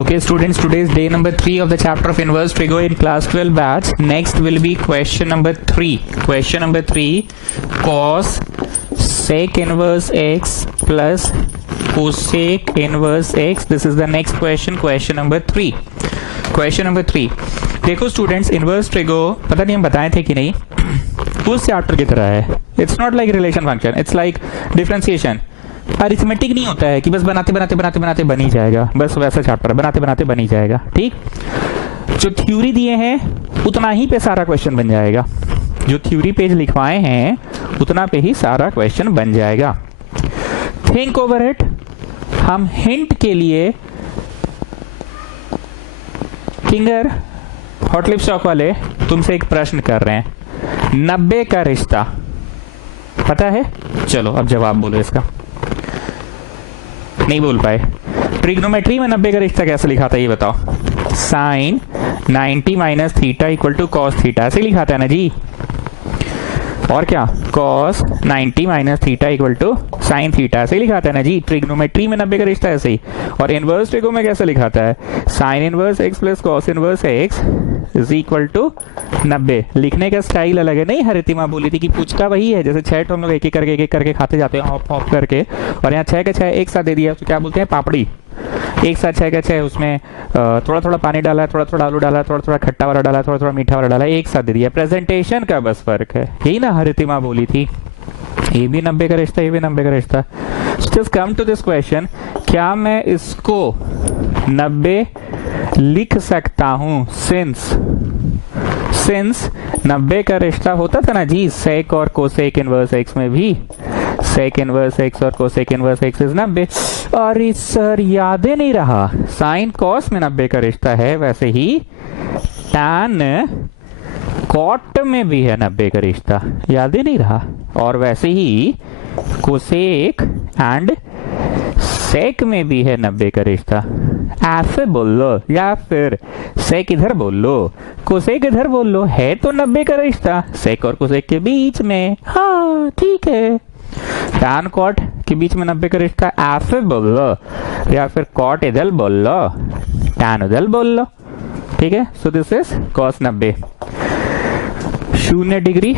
Okay students, today is day number 3 of the chapter of inverse trigo in class 12 batch. Next will be question number 3. Question number 3, cos sec inverse x plus cosec inverse x. This is the next question, question number 3. Question number 3. देखो students, inverse trigo पता नहीं हम बताए थे कि नहीं, उस chapter की तरह है. It's not like relation function, it's like differentiation. Arithmetic नहीं होता है कि बस बनाते बनाते बनाते बनाते बन ही जाएगा, बस वैसा चैप्टर बनाते बनाते बन ही जाएगा. ठीक, जो थ्योरी दिए हैं उतना ही पे सारा क्वेश्चन बन जाएगा. जो थ्योरी पेज लिखवाए हैं उतना पे ही सारा क्वेश्चन बन जाएगा. Think over it. हम हिंट के लिए किंगर हॉटलिप स्टॉक वाले तुमसे एक प्रश्न कर रहे हैं. 90 का रिश्ता पता है? चलो अब जवाब बोलो इसका. नहीं बोल पाए. ट्रिग्नोमेट्री में 90 का रिश्ता कैसे लिखा था ये बताओ. Sine 90 minus theta equal to cos theta, ऐसे लिखा था ना जी. और क्या, cos 90 minus theta equal to sine theta, ऐसे लिखा था ना जी. ट्रिग्नोमेट्री में 90 का रिश्ता ऐसे ही. और इनवर्स ट्रिगो में कैसे लिखा था? Sine inverse x plus cos inverse x is equal to 90. लिखने का स्टाइल अलग है. नहीं, हरितिमा बोली थी कि पूछता वही है, जैसे 6 तो हम लोग एक एक करके खाते जाते हैं हॉप हॉप करके, और यहाँ 6 का 6 एक साथ दे दिया, तो क्या बोलते हैं, पापड़ी. एक साथ 6 का 6, उसमें थोड़ा थोड़ा पानी डाला है, थोड़ा थोड़ा आलू डाला है, थोड़ा थोड़ा खट्टा वाला डाला है, थोड़ा थोड़ा मीठा वाला डाला है, एक साथ दे दिया. प्रेजेंटेशन का बस फर्क है. यही ना हरितिमा बोली थी. ये भी 90 का रिश्ता, ये भी 90 का रिश्ता. Just come to this question, क्या मैं इसको 90 लिख सकता हूं? सिंस 90 का रिश्ता होता था ना जी सेक और कोसेक इनवर्स एक्स में भी. सेक इनवर्स एक्स और कोसेक इनवर्स एक्स इज 90. और इस सर याद ही नहीं रहा, साइन कॉस में 90 का रिश्ता है, वैसे ही टैन कॉट में भी है 90 का रिश्ता, याद ही नहीं रहा. और वैसे ही कोसेक एंड सेक में भी है 90 का रिश्ता. ऐसे बोल लो, या फिर सेक इधर बोल लो, कोसेक इधर बोल लो, है तो 90 का रिश्ता सेक और कोसेक के बीच में. हाँ ठीक है. टैन कॉट के बीच में 90 का रिश्ता, ऐसे बोल लो, या फिर कॉट इधर बोल लो, टैन उधर बोल लो. ठीक है. So this is cos 90. 0 degree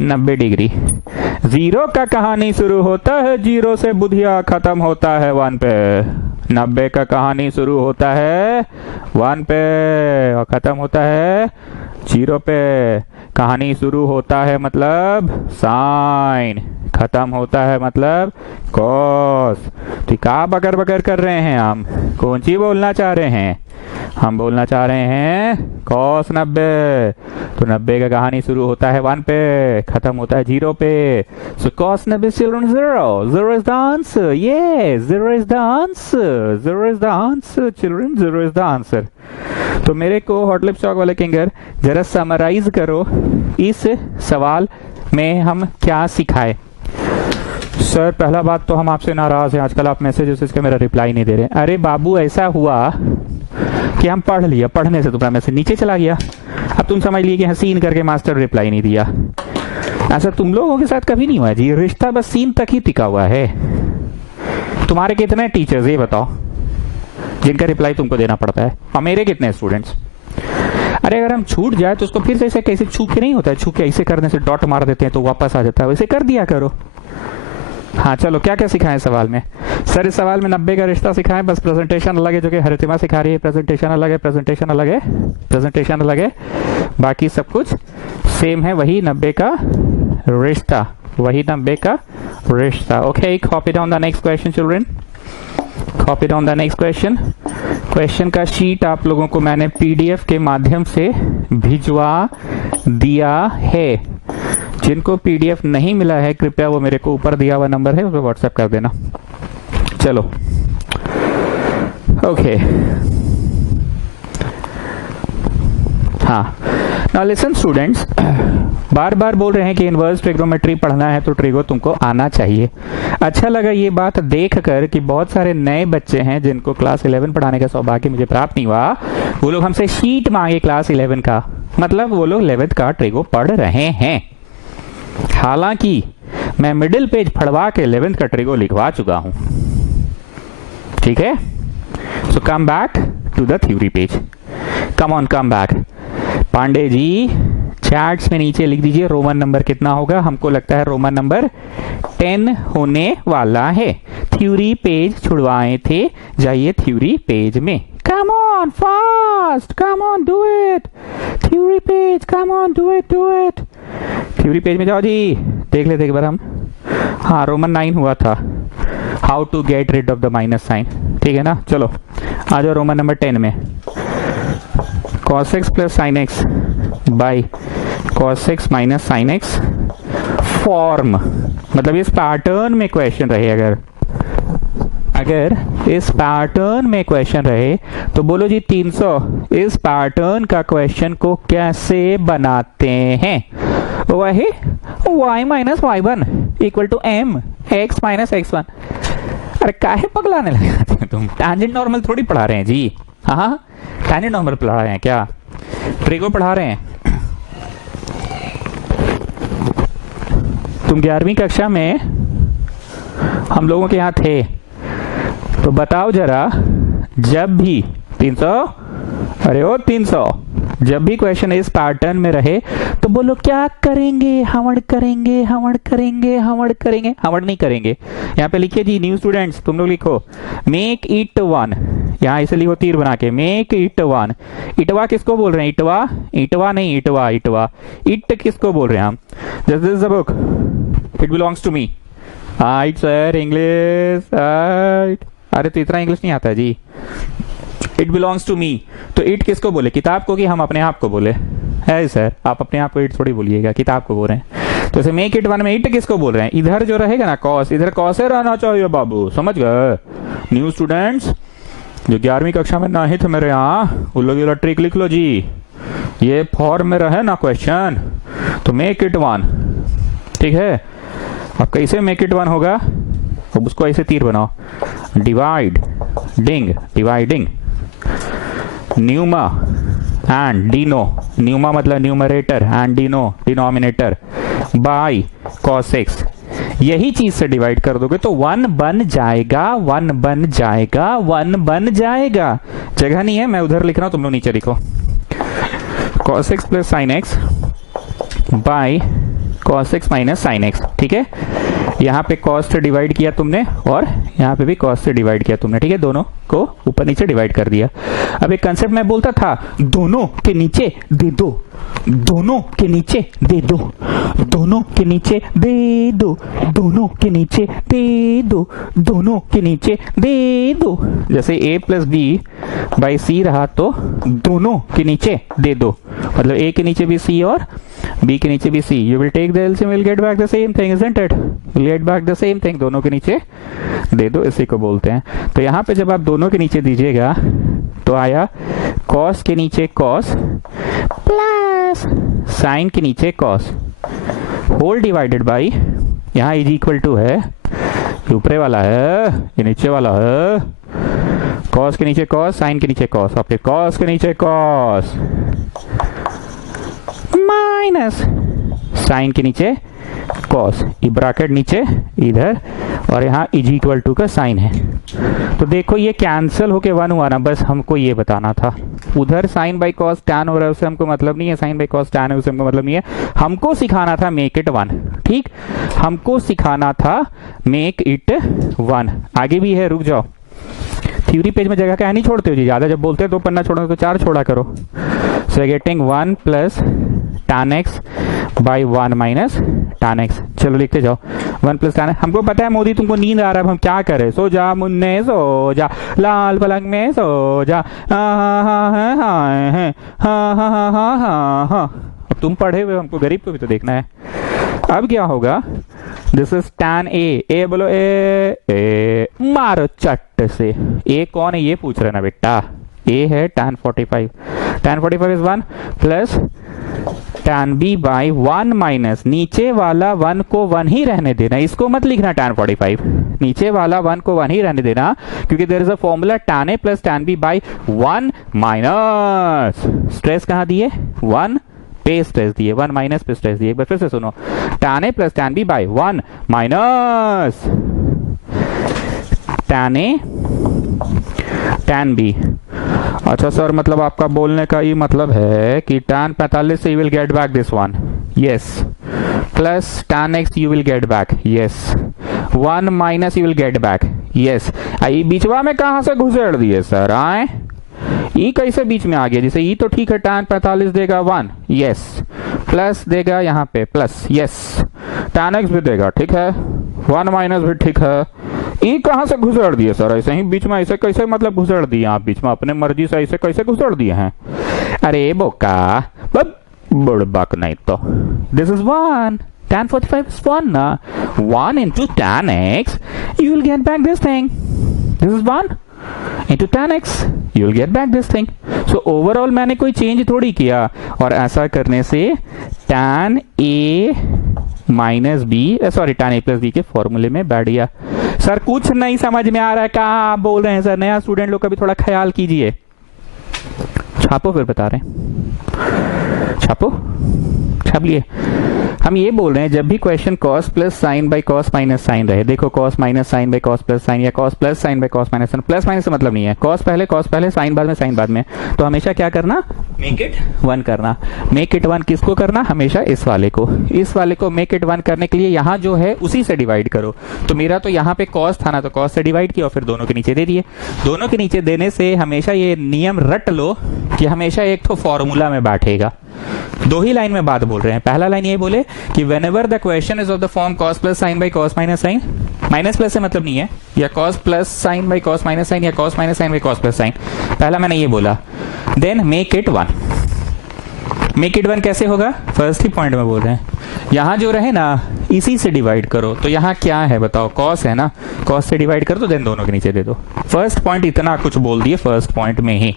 90 degree. 0 का कहानी शुरू होता है 0 से, बुधिया खत्म होता है 1 पे. 90 का कहानी शुरू होता है 1 पे और खत्म होता है 0 पे. कहानी शुरू होता है मतलब साइन, खत्म होता है मतलब कॉस. तो क्या बकर बकर कर रहे हैं हम? कौन सी बोलना चाह रहे हैं? हम बोलना चाह रहे हैं कॉस 90. तो 90 का कहानी शुरू होता है 1 पे, खत्म होता है 0 पे. So cos 90 children 0 is the answer. Yes, 0 is the answer. 0 is the answer children, 0 is the answer. तो मेरे को हॉटलिप स्टॉक वाले किंगर जरा समराइज करो, इस सवाल में हम क्या सिखाए. सर पहला बात तो हम आपसे नाराज हैं, आजकल आप मैसेज का मेरा रिप्लाई नहीं दे रहे. अरे बाबू, ऐसा हुआ कि हम पढ़ लिया, पढ़ने से तुम्हारा मैसेज नीचे चला गया. अब तुम समझ लिए कि हाँ सीन करके मास्टर रिप्लाई नहीं दिया. ऐसा तुम लोगों के साथ कभी नहीं हुआ जी. रिश्ता बस सीन तक ही टिका हुआ है. तुम्हारे कितने टीचर्स ये बताओ जिनका रिप्लाई तुमको देना पड़ता है, और मेरे कितने स्टूडेंट्स? अरे अगर हम छूट जाए तो उसको फिर से ऐसे कैसे छू के नहीं होता है, छू के ऐसे करने से डॉट मार देते हैं तो वापस आ जाता है, वैसे कर दिया करो. हाँ चलो, क्या क्या सिखाएं सवाल में? सर इस सवाल में 90 का रिश्ता सिखाएं, बस प्रेजेंटेशन अलग है जो कि हरितिमा सिखा रही है. प्रेजेंटेशन अलग है, प्रेजेंटेशन अलग है, प्रेजेंटेशन अलग है, बाकी सब कुछ सेम है. वही 90 का रिश्ता, वही 90 का रिश्ता. Okay, copy down the next question children, copy down the next question. Question का शीट आप लोगों को मैंने पीडीएफ के माध्यम से भिजवा दिया है. जिनको पीडीएफ नहीं मिला है कृपया वो मेरे को ऊपर दिया हुआ नंबर है उस पर व्हाट्सएप कर देना. चलो ओके. हाँ, नाउ लिसन स्टूडेंट्स, बार बार बोल रहे हैं कि इनवर्स ट्रिग्नोमेट्री पढ़ना है तो ट्रिगो तुमको आना चाहिए. अच्छा लगा ये बात देखकर कि बहुत सारे नए बच्चे हैं जिनको क्लास 11 पढ़ाने का सौभाग्य मुझे प्राप्त नहीं हुआ. वो लोग हमसे शीट मांगे क्लास 11 का, मतलब वो लोग 11th का ट्रिगो पढ़ रहे हैं. हालांकि मैं मिडिल पेज फड़वा के 11th का ट्रिगो लिखवा चुका हूं. ठीक है. So come back to the theory page. Come on come back. Pandey ji chats में नीचे लिख दीजिए रोमन नंबर कितना होगा। हमको लगता है रोमन नंबर 10 होने वाला है। थ्योरी पेज छुड़वाए थे, जाइए थ्योरी पेज में। Come on fast, come on do it. Theory page, come on do it, do it. Theory page में जाओ जी, देख लेते एक बार हम। हाँ, रोमन 9 हुआ था, how to get rid of the minus sign. ठीक है ना, चलो आ जाओ रोमन नंबर 10 में। cos x plus sine x by cos x minus sine x form, मतलब इस पैटर्न में क्वेश्चन रहे। अगर इस पैटर्न में क्वेश्चन रहे तो बोलो जी 300 इस पैटर्न का क्वेश्चन को कैसे बनाते हैं। वही y minus y1 equal to m x minus x1। अरे काहे पगलाने लगे तुम, टैंजेंट नॉर्मल थोड़ी पढ़ा रहे हैं जी। हाँ, टैंजेंट नॉर्मल पढ़ा रहे हैं क्या, ट्रिगो पढ़ा रहे हैं। तुम 11वीं कक्षा में हम लोगों के यहाँ थे, तो बताओ जरा, जब भी 300, अरे ओ 300, जब भी क्वेश्चन इस पैटर्न में रहे तो बोलो क्या करेंगे, हमड़ करेंगे, हमड़ करेंगे, हमड़ करेंगे, हमड़ नहीं करेंगे। यहाँ पे लिखिए जी, न्यू स्टूडेंट्स तुम लोग लिखो मेक इट वन, यहाँ इसे लिखो तीर बना के, मेक इट वन। इटवा किसको बोल रहे हैं, इटवा, इटवा नहीं, इटवा, इटवा। इट किसको बोल रहे हैं हम, this is the book, it belongs to me. Right sir, English right. अरे तो इतना इंग्लिश नहीं आता जी। इट बिलोंग्स टू मी, तो इट किसको बोले, किताब को कि हम अपने आप को बोले। है सर, आप अपने आप को इट थोड़ी बोलिएगा, किताब को बोल रहे हैं। तो ऐसे मेक इट वन में इट किसको बोल रहे हैं, इधर जो रहेगा ना कॉस, इधर कॉस रहना चाहिए बाबू, समझ गए। न्यू स्टूडेंट्स जो 11वीं कक्षा में ना ही थे मेरे यहाँ, उन लोग ये ट्रिक लिख लो जी, ये फॉर्म में रहे ना क्वेश्चन तो मेक इट वन। ठीक है, अब कैसे मेक इट वन होगा, अब उसको ऐसे तीर बनाओ, डिवाइड डिंग, डिवाइडिंग न्यूमा एंड डिनो, न्यूमा मतलब न्यूमरेटर एंड डिनो डिनोमिनेटर, बाय cos x। यही चीज से डिवाइड कर दोगे तो 1 बन जाएगा, 1 बन जाएगा, 1 बन जाएगा। जगह नहीं है, मैं उधर लिख रहा हूं, तुम लोग नीचे लिखो। cos x plus sine x by cos x minus sine x. ठीक है, यहाँ पे cos से डिवाइड किया तुमने और यहाँ पे भी cos से डिवाइड किया तुमने। ठीक है, दोनों को ऊपर नीचे डिवाइड कर दिया। अब एक कंसेप्ट मैं बोलता था, दोनों के नीचे दे दो, दोनों के नीचे दे दो, दोनों के नीचे दे दो, दोनों के नीचे दे दो, दोनों के नीचे दे दो। जैसे a प्लस बी बाई सी रहा तो दोनों के नीचे दे दो, मतलब a के नीचे भी c और b के नीचे भी c। You will take the LCM, will get back the same thing, isn't it, will get back the same thing. दोनों के नीचे दे दो, इसी को बोलते हैं। तो यहाँ पे जब आप दोनों के नीचे दीजिएगा तो आया cos के नीचे cos प्लस साइन के नीचे cos होल डिवाइडेड बाई, यहाँ इज इक्वल टू है, ये ऊपरे वाला है, ये नीचे वाला है, cos के नीचे cos, साइन के नीचे cos, और फिर cos के नीचे cos माइनस साइन के नीचे cos, ये ब्रैकेट नीचे इधर, और यहाँ इज इक्वल टू का साइन है। तो देखो ये कैंसिल होके 1 हुआ ना, बस हमको ये बताना था। उधर साइन बाई कॉस टैन हो रहा है, उससे हमको मतलब नहीं है, साइन बाई कॉस टैन है, उससे हमको मतलब नहीं है। हमको सिखाना था मेक इट वन। ठीक, हमको सिखाना था मेक इट वन। आगे भी है, रुक जाओ। थ्योरी पेज में जगह क्या नहीं छोड़ते हो जी, ज्यादा जब बोलते हैं 2 पन्ना छोड़ो तो 4 छोड़ा करो। So getting 1 plus tan x by 1 minus tan x। चलो लिखते जाओ, 1 प्लस tan। हमको पता है मोदी तुमको नींद आ रहा है, हम क्या करें, सो जा मुन्ने सो जा, लाल पलंग में सो जा, अब तुम पढ़े हुए, हमको गरीब को भी तो देखना है। अब क्या होगा, दिस इज tan a बोलो ए मारो चट से। a कौन है ये पूछ रहे ना बेटा, a है tan 45, tan 45 is 1 plus tan b by 1 minus, नीचे वाला 1 को 1 ही रहने देना, इसको मत लिखना tan 45, नीचे वाला 1 को 1 ही रहने देना, क्योंकि there is a formula tan a plus tan b by 1 minus, stress कहाँ दिए, 1 पे स्ट्रेस दिए, 1 माइनस पे स्ट्रेस दिए। एक बार फिर से सुनो, tan a plus tan b by 1 minus tan a tan b अच्छा सर, मतलब आपका बोलने का ये मतलब है कि tan 45 से you will get back this one, yes, plus tan x you will get back, yes, 1 minus you will get back, yes. ये बीचवा में कहां से घुसेड़ दिए सर? आए ई कैसे बीच में आ गया? जैसे ई तो ठीक है, tan 45 देगा 1, यस, प्लस देगा यहाँ पे प्लस, यस, tan x भी देगा, ठीक है, 1 माइनस भी ठीक है। ई कहां से घुसेड़ दिए सर? ऐसे ही बीच में ऐसे कैसे मतलब घुसेड़ दिए आप बीच में? अपने मर्जी से ऐसे कैसे घुसेड़ दिए हैं? अरे बोका, बुड़बक नहीं तो। दिस इज 1, tan 45 is 1 ना, 1 into tan x you will get back this thing, this is 1 into tan x you will get back this thing। so overall मैंने कोई चेंज थोड़ी किया, और ऐसा करने से tan a minus B, sorry tan a plus B के फॉर्मूले में बैठ गया। सर कुछ नहीं समझ में आ रहा है, कहाँ आप बोल रहे हैं सर? नया स्टूडेंट लोग का भी थोड़ा ख्याल कीजिए। छापो, फिर बता रहे हैं, छापो, छाप लिए। हम ये बोल रहे हैं जब भी question cos plus sine by cos minus sine रहे, देखो cos minus sine by cos plus sine या cos plus sine by cos minus sine, plus minus से मतलब नहीं है, cos पहले साइन बाद में, साइन बाद में, तो हमेशा क्या करना? मेक इट 1 करना। मेक इट 1 किसको करना? हमेशा इस वाले को, इस वाले को मेक इट 1 करने के लिए यहाँ जो है उसी से डिवाइड करो। तो मेरा तो यहाँ पे cos था ना, तो cos से डिवाइड किया और फिर दोनों के नीचे दे दिए। दोनों के नीचे देने से हमेशा ये नियम रट लो कि हमेशा एक तो फॉर्मूला में बैठेगा। दो ही लाइन में बात बोल रहे हैं। पहला लाइन ये बोले कि whenever the question is of the form cos plus sin by cos minus sin, minus plus से मतलब नहीं है, या cos plus sine by cos minus sine या cos minus sine by cos plus sine, पहला मैंने ये बोला। Then make it 1। Make it 1 कैसे होगा? फर्स्ट ही पॉइंट में बोल रहे हैं, यहां जो रहे ना इसी से डिवाइड करो। तो यहाँ क्या है बताओ? cos है ना, cos से डिवाइड कर दो, देन दोनों के नीचे दे दो। फर्स्ट पॉइंट इतना कुछ बोल दिए फर्स्ट पॉइंट में ही।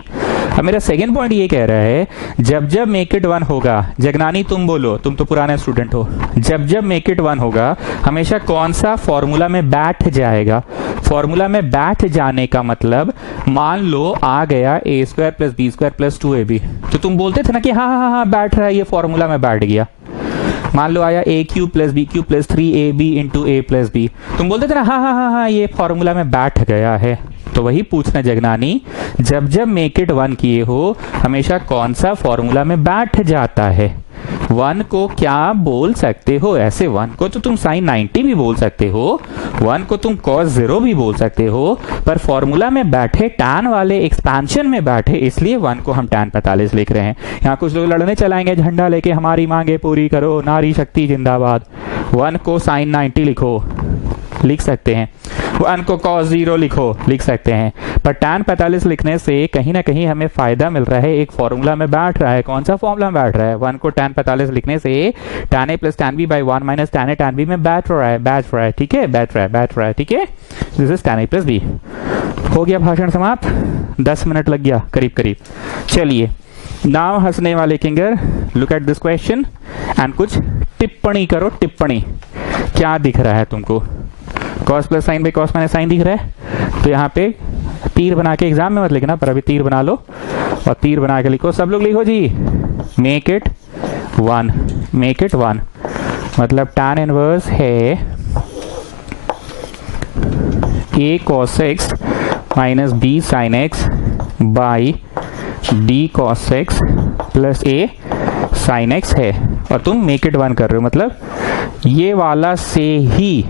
अब मेरा सेकंड पॉइंट ये कह रहा है जब जब मेक इट 1 होगा, जगनानी तुम बोलो, तुम तो पुराने स्टूडेंट हो, जब जब मेक इट 1 होगा हमेशा कौन सा फॉर्मूला में बैठ जाएगा? फॉर्मूला में बैठ जाने का मतलब मान लो आ गया a square plus B square plus 2ab, तो तुम बोलते थे ना कि हाँ हाँ हाँ बैठ रहा है, ये फॉर्मूला में बैठ गया। मान लो आया a cube plus B cube plus 3ab into a plus B, तुम बोलते थे ना हाँ हाँ हाँ हाँ ये फॉर्मूला में बैठ गया है। तो वही पूछना जगनानी, जब जब मेक इट 1 किए हो हमेशा कौन सा फॉर्मूला में बैठ जाता है? 1 को क्या बोल सकते हो? ऐसे 1 को तो तुम साइन 90 भी बोल सकते हो, 1 को तुम cos 0 भी बोल सकते हो, पर फॉर्मूला में बैठे tan वाले एक्सपेंशन में बैठे, इसलिए 1 को हम tan 45 लिख रहे हैं। यहाँ कुछ लोग लड़ने चलाएंगे झंडा लेके, हमारी मांगे पूरी करो, नारी शक्ति जिंदाबाद। 1 को साइन 90 लिखो, लिख सकते हैं, 1 को cos 0 लिखो, लिख सकते हैं, पर tan 45 लिखने से कहीं ना कहीं हमें फायदा मिल रहा है, एक फॉर्मूला में बैठ रहा है। कौन सा फॉर्मूला में बैठ रहा है? 1 को tan 45 लिखने से tan a plus tan b by 1 minus tan a tan b में बैठ रहा है, ठीक है, बैठ रहा है, ठीक है। This is tan a plus b। हो गया भाषण समाप्त, 10 मिनट लग गया करीब करीब। चलिए नाउ हंसने वाले Kinger, look at this question and कुछ टिप्पणी करो। टिप्पणी क्या दिख रहा है तुमको? cos plus sine by cos minus sine दिख रहा है, तो यहाँ पे तीर बना के, एग्जाम में मत लिखना पर अभी तीर बना लो और तीर बना के लिखो। सब लोग लिखो जी, मेक इट 1। मेक इट 1 मतलब tan इनवर्स है a cos x minus b sin x by d cos x plus a sin x है, और तुम मेक इट 1 कर रहे हो, मतलब ये वाला से ही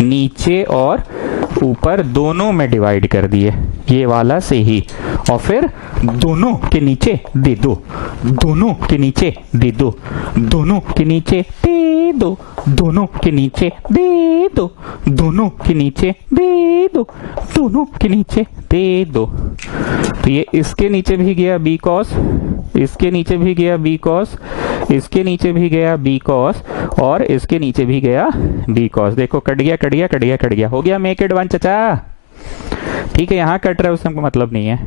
नीचे और ऊपर दोनों में डिवाइड कर दिए, ये वाला से ही, और फिर दोनों के नीचे दे दो, दोनों के नीचे दे दो, दोनों के नीचे दे दो, दोनों के नीचे दे दो, दोनों के नीचे दे दो, दोनों के नीचे दे दो। तो ये इसके नीचे भी गया b cos, इसके नीचे भी गया b cos, इसके नीचे भी गया b cos, और इसके नीचे भी गया b cos। देखो कट गया कट गया कट गया कट गया, हो गया मेक इट 1 चचा। ठीक है, यहाँ कट रहा है उससे हमको मतलब नहीं है,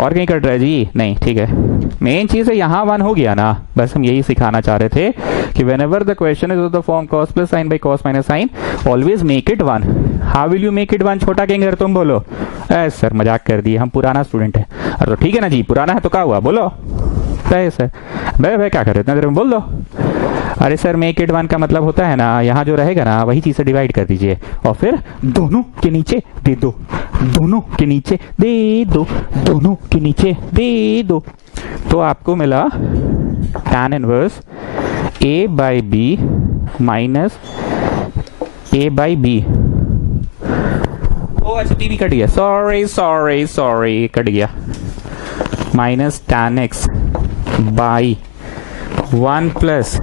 और कहीं कट रहा है जी नहीं, ठीक है। मेन चीज है यहाँ 1 हो गया ना, बस हम यही सिखाना चाह रहे थे कि whenever the question is of the form cos plus sin by cos minus sin, always make it 1। how will you make it 1? छोटा किंगर तुम बोलो। सर मजाक कर दिए, हम पुराना स्टूडेंट है। अरे तो ठीक है ना जी, पुराना है तो क्या हुआ, बोलो। सर भाई क्या कर रहे थे, बोल दो। अरे सर मेक इट 1 का मतलब होता है ना, यहाँ जो रहेगा ना वही चीज से डिवाइड कर दीजिए और फिर दोनों के नीचे दे दो, दोनों के नीचे दे दो, दोनों के नीचे दे दो। तो आपको मिला tan inverse a by B minus a by B. ओ अच्छा टीवी कट गया, सॉरी सॉरी सॉरी कट गया। Minus tan x by 1 plus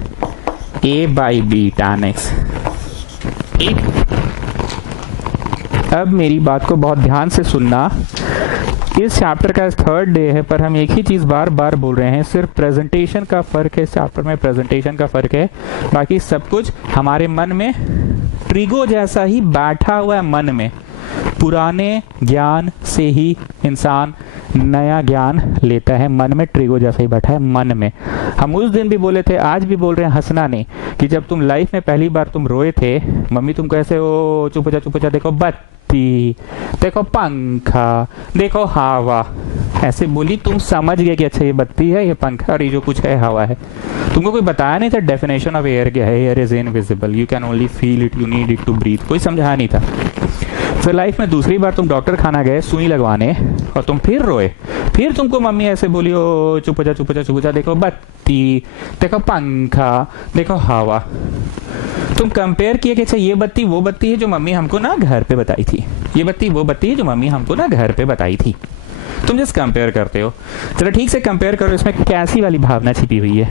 a by B tan x। ठीक, अब मेरी बात को बहुत ध्यान से सुनना। इस चैप्टर का 3rd डे है पर हम एक ही चीज बार बार बोल रहे हैं, सिर्फ प्रेजेंटेशन का फर्क है, इस चैप्टर में प्रेजेंटेशन का फर्क है, बाकी सब कुछ हमारे मन में ट्रिगो जैसा ही बैठा हुआ है मन में। पुराने ज्ञान से ही इंसान नया ज्ञान लेता है, मन में ट्रिगो जैसा ही बैठा है मन में। हम उस दिन भी बोले थे, आज भी बोल रहे हैं, हंसना नहीं, कि जब तुम लाइफ में पहली बार तुम रोए थे, मम्मी तुमको ऐसे ओ चुप जा देखो बत्ती, देखो पंखा, देखो हवा, ऐसे बोली, तुम समझ गए कि अच्छा ये बत्ती है, ये पंखा, और ये जो कुछ है हवा है। तुमको कोई बताया नहीं था डेफिनेशन ऑफ एयर क्या है, air is invisible, you can only feel it, you need it to breathe, कोई समझाया नहीं था। फिर लाइफ में दूसरी बार तुम डॉक्टर खाना गए सुई लगवाने और तुम फिर रोए, फिर तुमको मम्मी ऐसे बोली ओ चुप जा देखो बत्ती, देखो पंखा, देखो हवा। तुम कंपेयर किए कि अच्छा ये बत्ती वो बत्ती है जो मम्मी हमको ना घर पे बताई थी, ये बत्ती वो बत्ती है जो मम्मी हमको ना घर पे बताई थी। तुम जस्ट कंपेयर करते हो। चलो ठीक से कंपेयर करो, इसमें कैसी वाली भावना छिपी हुई है।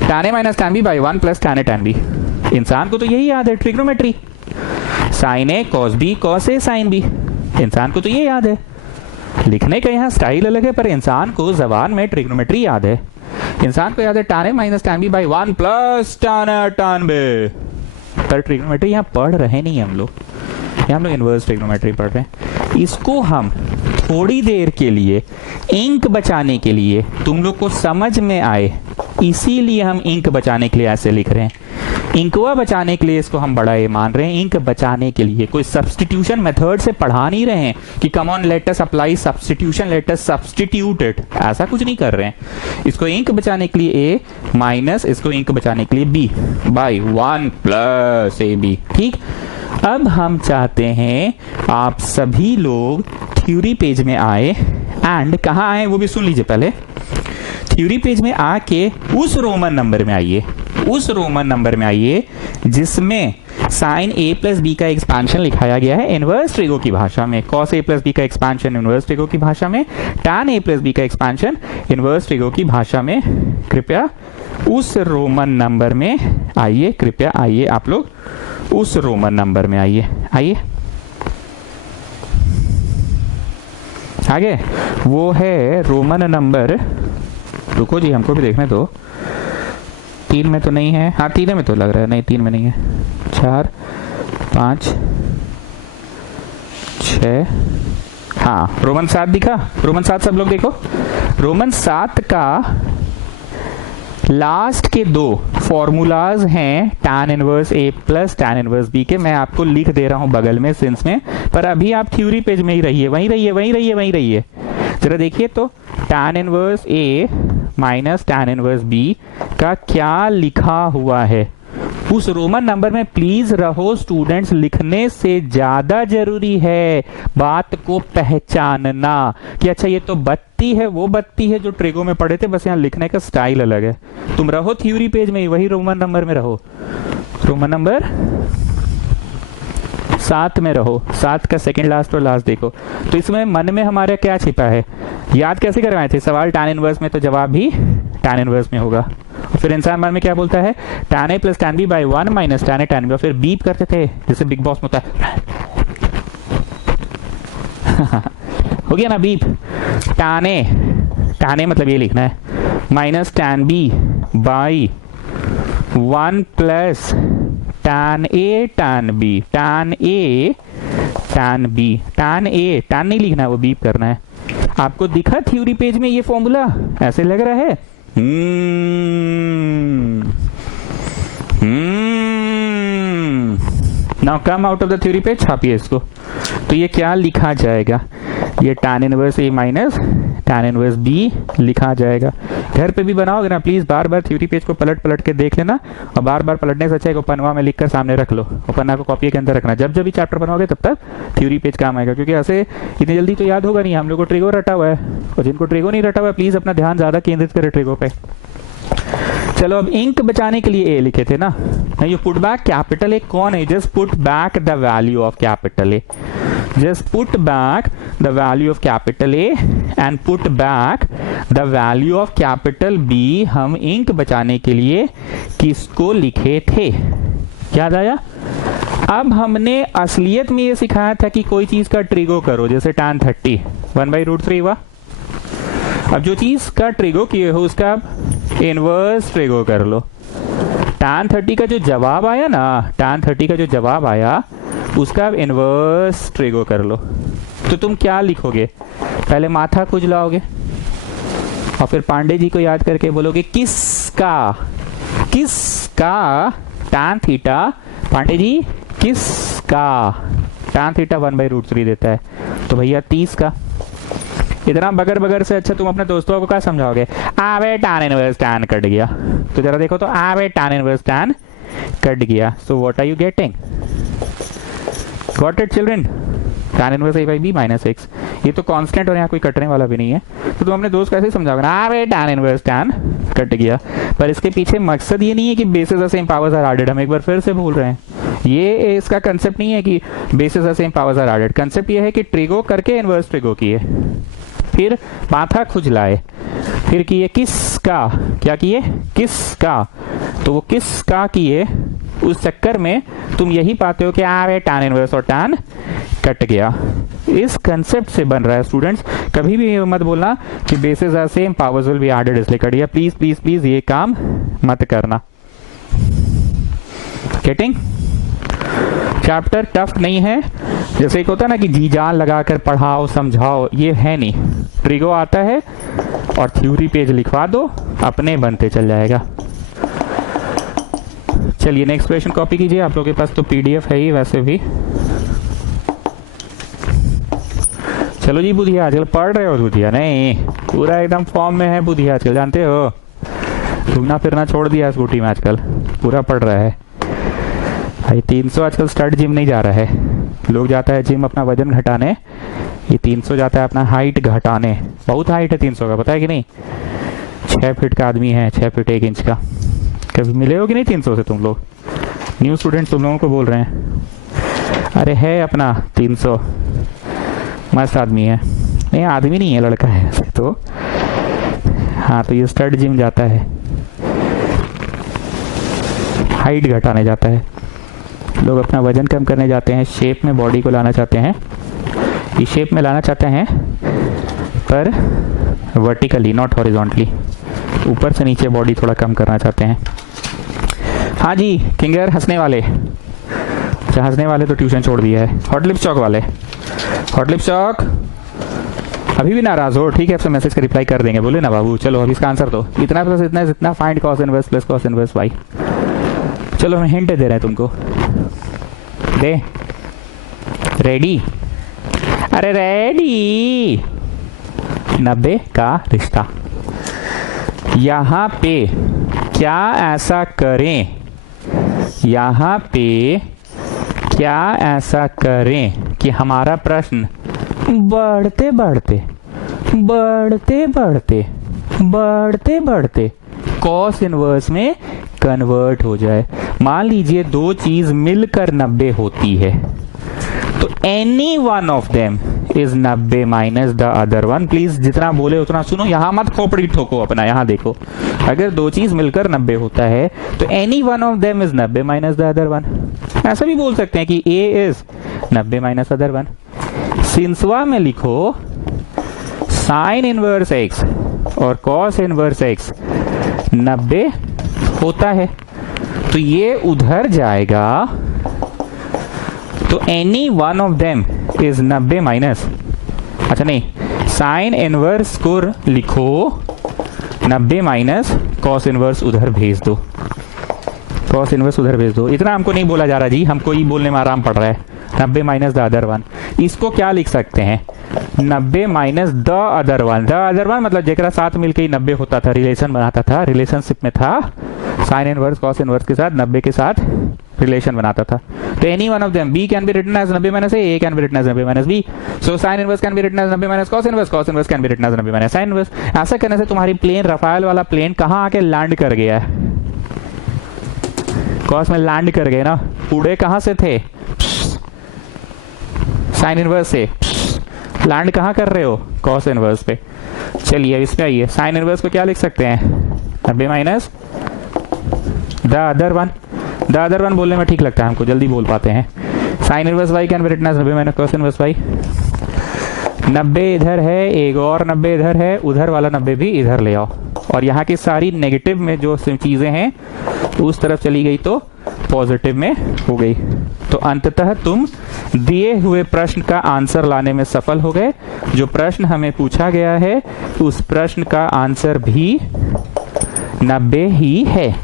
tan a minus tan b by 1 plus tan a tan b। इंसान को तो यही याद है, trigonometry, sign A cos B cos A sine B, इंसान को तो ये याद है। लिखने का यहाँ स्टाइल अलग है पर इंसान को जबान में ट्रिग्नोमेट्री याद है। इंसान को याद है tan a minus tan b by 1 plus tan a tan b। पर ट्रिग्नोमेट्री यहाँ पढ़ रहे नहीं हम लोग, यहाँ हम लोग इनवर्स ट्रिग्नोमेट्री पढ़ रहे हैं। इसको हम थोड़ी देर के लिए इंक बचाने के लिए, तुम लोग को समझ में आए, इसीलिए हम इंक बचाने के लिए ऐसे लिख रहे हैं। इंकवा बचाने के लिए इसको हम बड़ा ए मान रहे हैं, इंक बचाने के लिए। कोई सब्स्टिट्यूशन मेथड से पढ़ा नहीं रहे हैं कि come on let us apply substitution, let us substitute it, ऐसा कुछ नहीं कर रहे हैं। इसको इंक बचाने के लिए ए माइनस इसको इंक बचाने के लिए B by 1 plus A B. ठीक, अब हम चाहते हैं आप सभी लोग थ्योरी पेज में आए, एंड कहाँ आए वो भी सुन लीजिए पहले। थ्योरी पेज में आके उस रोमन नंबर में आइए, उस रोमन नंबर में आइए जिसमें साइन ए प्लस बी का एक्सपांशन लिखाया गया है इनवर्स ट्रिगो की भाषा में, कॉस ए प्लस बी का एक्सपांशन इनवर्स ट्रिगो की भाषा में, टैन ए प्लस बी का एक्सपांशन इनवर्स ट्रिगो की भाषा में। कृपया उस रोमन नंबर में आइए, कृपया आइए आप लोग उस रोमन नंबर में आइए, आइए आगे। वो है रोमन नंबर, रुको जी हमको भी देखने दो, 3 में तो नहीं है, हाँ 3 में तो लग रहा है, नहीं 3 में नहीं है, 4 5 6, हाँ रोमन 7 दिखा, रोमन 7 सब लोग देखो। रोमन 7 का लास्ट के 2 फॉर्मूलाज हैं tan inverse a plus tan inverse b के, मैं आपको लिख दे रहा हूं बगल में सिंस में, पर अभी आप थ्योरी पेज में ही रहिए, वहीं रहिए वहीं रहिए वहीं रहिए। जरा देखिए तो tan inverse a minus tan inverse b का क्या लिखा हुआ है उस रोमन नंबर में। प्लीज रहो स्टूडेंट्स, लिखने से ज्यादा जरूरी है बात को पहचानना कि अच्छा ये तो बत्ती है, वो बत्ती है जो ट्रिगो में पढ़े थे, बस यहाँ लिखने का स्टाइल अलग है। तुम रहो थ्योरी पेज में ही, वही रोमन नंबर में रहो, रोमन नंबर 7 में रहो, 7 का सेकंड लास्ट और लास्ट देखो। तो इसमें मन में हमारे क्या छिपा है, याद कैसे करवाए थे सवाल, tan इनवर्स में, तो जवाब भी tan इनवर्स में होगा। और फिर इंसान मन में क्या बोलता है, tan a plus tan b by 1 minus tan a tan b, और फिर बीप करते थे जैसे बिग बॉस में होता है हो गया ना बीप। tan a मतलब ये लिखना है minus tan b by 1 plus tan a tan b, tan a tan b, tan a tan नहीं लिखना है, वो बीप करना है। आपको दिखा थ्योरी पेज में ये फॉर्मूला, ऐसे लग रहा है now come out of the theory page, छापिए इसको। तो ये क्या लिखा जाएगा, ये tan inverse A minus tan inverse B लिखा जाएगा। घर पे भी बनाओगे ना प्लीज बार बार थ्योरी पेज को पलट पलट के देख लेना, और बार बार पलटने से अच्छा है पन्ना में लिखकर सामने रख लो और पन्ना को कॉपी के अंदर रखना। जब जब भी चैप्टर बनाओगे तब तक थ्योरी पेज काम आएगा, क्योंकि ऐसे इतनी जल्दी तो याद होगा नहीं। हम लोग को ट्रिगो रटा हुआ है, और जिनको ट्रिगो नहीं रटा हुआ है प्लीज अपना ध्यान ज्यादा केंद्रित करें ट्रिगो पे। चलो अब इंक बचाने के लिए ए लिखे थे ना, you put back capital A कौन है, just put back the value of capital A, just put back the value of capital A and put back the value of capital B. हम इंक बचाने के लिए किसको लिखे थे, याद आया? अब हमने असलियत में ये सिखाया था कि कोई चीज का ट्रिगो करो, जैसे tan 30 1/√3 हुआ। अब जो चीज का ट्रिगो किए हो उसका इनवर्स ट्रिगो कर लो। tan 30 का जो जवाब आया ना, tan 30 का जो जवाब आया उसका इनवर्स ट्रिगो कर लो। तो तुम क्या लिखोगे, पहले माथा खुजलाओगे और फिर पांडे जी को याद करके बोलोगे किसका tan थीटा, पांडे जी किसका tan थीटा 1/√3 देता है, तो भैया 30 का। इतना बगर बगर से अच्छा तुम अपने दोस्तों को क्या समझाओगे, आवे tan इनवर्स tan कट गया, तो जरा देखो तो आवे tan इनवर्स tan कट गया। So what are you getting, got it children, tan inverse a by b minus x। ये तो कांस्टेंट और यहाँ कोई कटने वाला भी नहीं है, तो तुम अपने दोस्त कैसे समझाओगे ना, आवे tan इनवर्स tan कट गया। पर इसके पीछे मकसद ये नहीं है कि bases the same powers are added, हम एक बार फिर से भूल रहे हैं। ये इसका कंसेप्ट नहीं है कि bases the same powers are added, concept ये है कि ट्रिगो करके इनवर्स ट्रिगो किए, फिर माथा खुजलाए, फिर किए किसका, क्या किए किसका, तो वो किसका किए उस चक्कर में तुम यही पाते हो कि आवे tan इनवर्स और tan कट गया। इस कंसेप्ट से बन रहा है स्टूडेंट्स। कभी भी मत बोलना कि bases are same powers will be added इसलिए कट गया, प्लीज प्लीज प्लीज ये काम मत करना। गेटिंग? चैप्टर टफ नहीं है, जैसे एक होता है ना कि जी जान लगाकर पढ़ाओ समझाओ, ये है नहीं। ट्रिगो आता है और थ्योरी पेज लिखवा दो, अपने बनते चल जाएगा। चलिए नेक्स्ट क्वेश्चन कॉपी कीजिए, आप लोगों के पास तो पीडीएफ है ही वैसे भी। चलो जी बुधिया, आजकल पढ़ रहे हो बुधिया? नहीं, पूरा एकदम फॉर्म में है बुधिया आजकल, जानते हो घूमना फिरना छोड़ दिया स्कूटी में आजकल, पूरा पढ़ रहा है भाई। 300 आजकल स्टड जिम नहीं जा रहा है, लोग जाता है जिम अपना वजन घटाने, ये 300 जाता है अपना हाइट घटाने। बहुत हाइट है 300 का, पता है कि नहीं? 6 फीट का आदमी है, 6 फीट 1 इंच का। कभी मिले हो कि नहीं 300 से तुम लोग? न्यू स्टूडेंट्स तुम लोगों को बोल रहे हैं, अरे है अपना 300, मस्त आदमी है। नहीं आदमी नहीं है, लड़का है ऐसे तो। हाँ तो ये स्टड जिम जाता है, हाइट घटाने जाता है। लोग अपना वजन कम करने जाते हैं, शेप में बॉडी को लाना चाहते हैं, इस शेप में लाना चाहते हैं पर वर्टिकली नॉट हॉरिजॉन्टली, ऊपर से नीचे बॉडी थोड़ा कम करना चाहते हैं। हाँ जी किंगर, हंसने वाले, अच्छा हंसने वाले तो ट्यूशन छोड़ दिया है। हॉट लिप चौक वाले, हॉट लिप चौक अभी भी नाराज हो? ठीक है, आपसे मैसेज का रिप्लाई कर देंगे, बोले ना बाबू। चलो अब इसका आंसर दो, इतना प्लस इतना जितना find cos inverse plus cos inverse y. चलो हम हिंट दे रहे हैं तुमको, दे रेडी, अरे रेडी। 90 का रिश्ता, यहां पे क्या ऐसा करें, यहां पे क्या ऐसा करें कि हमारा प्रश्न बढ़ते बढ़ते बढ़ते बढ़ते बढ़ते बढ़ते कॉस इनवर्स में कन्वर्ट हो जाए। मान लीजिए दो चीज मिलकर 90 होती है, तो any one of them is 90 minus the other one. Please जितना बोले उतना सुनो, यहां मत खोपड़ी ठोको अपना। यहां देखो, अगर दो चीज मिलकर 90 होता है तो any one of them is 90 minus the other one. ऐसा भी बोल सकते हैं कि ए इज 90 माइनस अदर वन। सिंसवा में लिखो साइन इनवर्स एक्स और कॉस इनवर्स एक्स 90 होता है, तो ये उधर जाएगा, तो any one of them is 90 minus, अच्छा नहीं, साइन इनवर्स को लिखो 90 माइनस कॉस इनवर्स उधर भेज दो। कॉस इनवर्स उधर भेज दो। इतना हमको नहीं बोला जा रहा जी, हमको ही बोलने में आराम पड़ रहा है। 90 माइनस द अदर वन, इसको क्या लिख सकते हैं? 90 minus the other one. The other one मतलब जेकरा साथ मिलके ही 90 होता था, रिलेशन बनाता था, रिलेशनशिप में था, साइन इनवर्स कॉस इनवर्स के साथ 90 के साथ रिलेशन बनाता था। तो any one of them, b can be written as 90 minus a can be written as 90 minus b. So sine inverse can be written as 90 minus cos inverse, cos inverse can be written as 90 minus sine inverse. ऐसा करने से तुम्हारी plane, Rafale वाला plane कहाँ आके land कर गया है? कॉस में लैंड कर गए ना, उड़े कहां से थे? साइन इनवर्स से। लैंड कहां कर रहे हो? कॉस इनवर्स पे। चलिए इस पे आइए, साइन इनवर्स को क्या लिख सकते हैं? 90 minus the other one. The other one बोलने में ठीक लगता है हमको, जल्दी बोल पाते हैं। Sine inverse y can be written as 90 minus cos inverse y. 90 इधर है, एक और 90 इधर है, उधर वाला 90 भी इधर ले आओ, और यहाँ की सारी नेगेटिव में जो चीजें हैं उस तरफ चली गई तो पॉजिटिव में हो गई। तो अंततः तुम दिए हुए प्रश्न का आंसर लाने में सफल हो गए। जो प्रश्न हमें पूछा गया है उस प्रश्न का आंसर भी 90 ही है।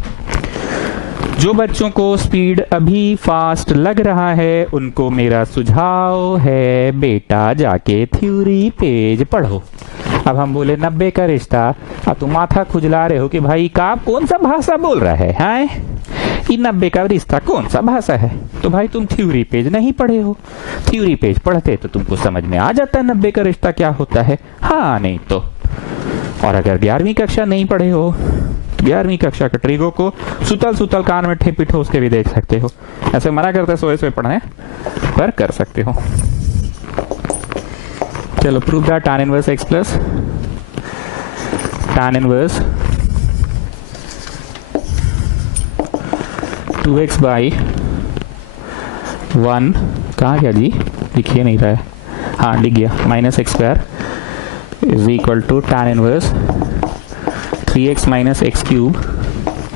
जो बच्चों को स्पीड अभी फास्ट लग रहा है उनको मेरा सुझाव है, बेटा जाके थ्योरी पेज पढ़ो। अब हम बोले 90 का रिश्ता, अब तुम माथा खुजला रहे हो कि भाई का कौन सा भाषा बोल रहा है, हैं? ये 90 का रिश्ता कौन सा भाषा है? तो भाई तुम थ्योरी पेज नहीं पढ़े हो। थ्योरी पेज पढ़ते तो तुमको समझ में आ जाता है 90 का रिश्ता क्या होता है। हाँ नहीं तो, और अगर 11वीं कक्षा नहीं पढ़े हो, 11वीं कक्षा के ट्रिगो को सुतल सुतल कान में ठेपी ठोस के भी देख सकते हो। ऐसे मना करते सोए सोए पढ़ने पर कर सकते हो। चलो prove that tan inverse x plus tan inverse 2x by 1 कहाँ गया जी? लिखिए नहीं रहा है, हाँ लिख गया, minus x square is equal to tan inverse 3x minus x cube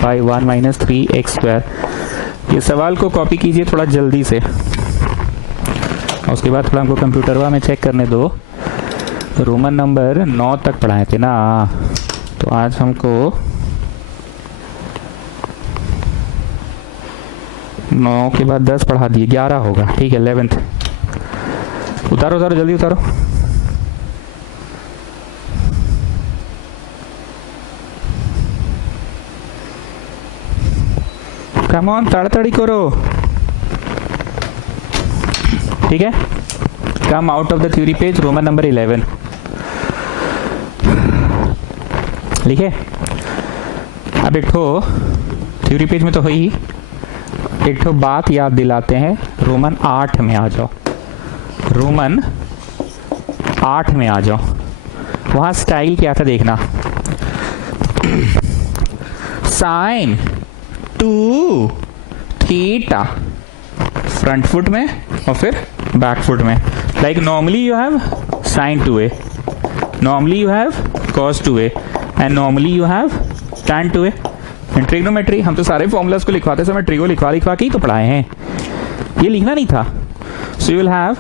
by 1 minus 3x square. ये सवाल को कॉपी कीजिए थोड़ा जल्दी से, और उसके बाद थोड़ा हमको कंप्यूटरवा में चेक करने दो। रोमन नंबर 9 तक पढ़ाए थे ना, तो आज हमको 9 के बाद 10 पढ़ा दिए, 11 होगा, ठीक है 11th। उतारो उतारो जल्दी उतारो। कम ऑन ताड़ाताड़ी करो, ठीक है। कम out of the theory page, Roman number 11 लिखे। अब एक ठो थ्योरी पेज में तो हो ही, एक ठो बात याद दिलाते हैं। रोमन 8 में आ जाओ, रोमन 8 में आ जाओ। वहां स्टाइल क्या था देखना, साइन 2 थीटा फ्रंट फुट में और फिर बैक फुट में। Like normally you have sine 2a, normally you have cos 2a and normally you have tan 2a। In trigonometry हम तो सारे फॉर्मूलाज को लिखवाते समय ट्रिगो लिखवा के ही तो पढ़ाए हैं, ये लिखना नहीं था। So you will have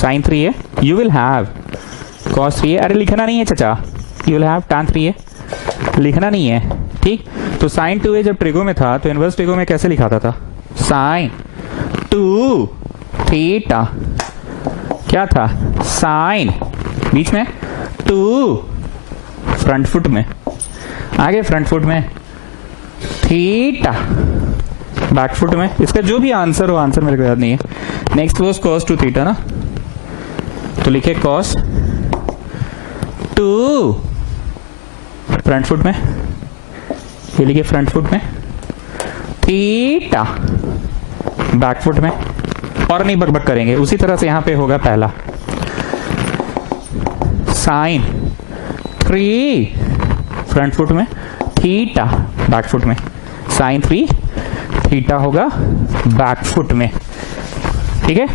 sin 3a, you will have cos 3a, अरे लिखना नहीं है चाचा, you will have tan 3a, लिखना नहीं है, ठीक। तो sin 2a जब ट्रिगो में था तो इनवर्स ट्रिगो में कैसे लिखाता था? sin 2 थीटा, क्या था? sin बीच में 2 फ्रंट फुट में, आगे फ्रंट फुट में थीटा बैक फुट में। इसका जो भी आंसर हो, आंसर मेरे को याद नहीं है। नेक्स्ट वॉज cos 2 थीटा ना, तो लिखे cos 2 फ्रंट फुट में, ये लिखे फ्रंट फुट में, थीटा बैक फुट में। और नहीं बकबक करेंगे, उसी तरह से यहां पे होगा पहला साइन 3 फ्रंट फुट में, थीटा बैक फुट में, साइन 3 थीटा होगा बैक फुट में, ठीक है।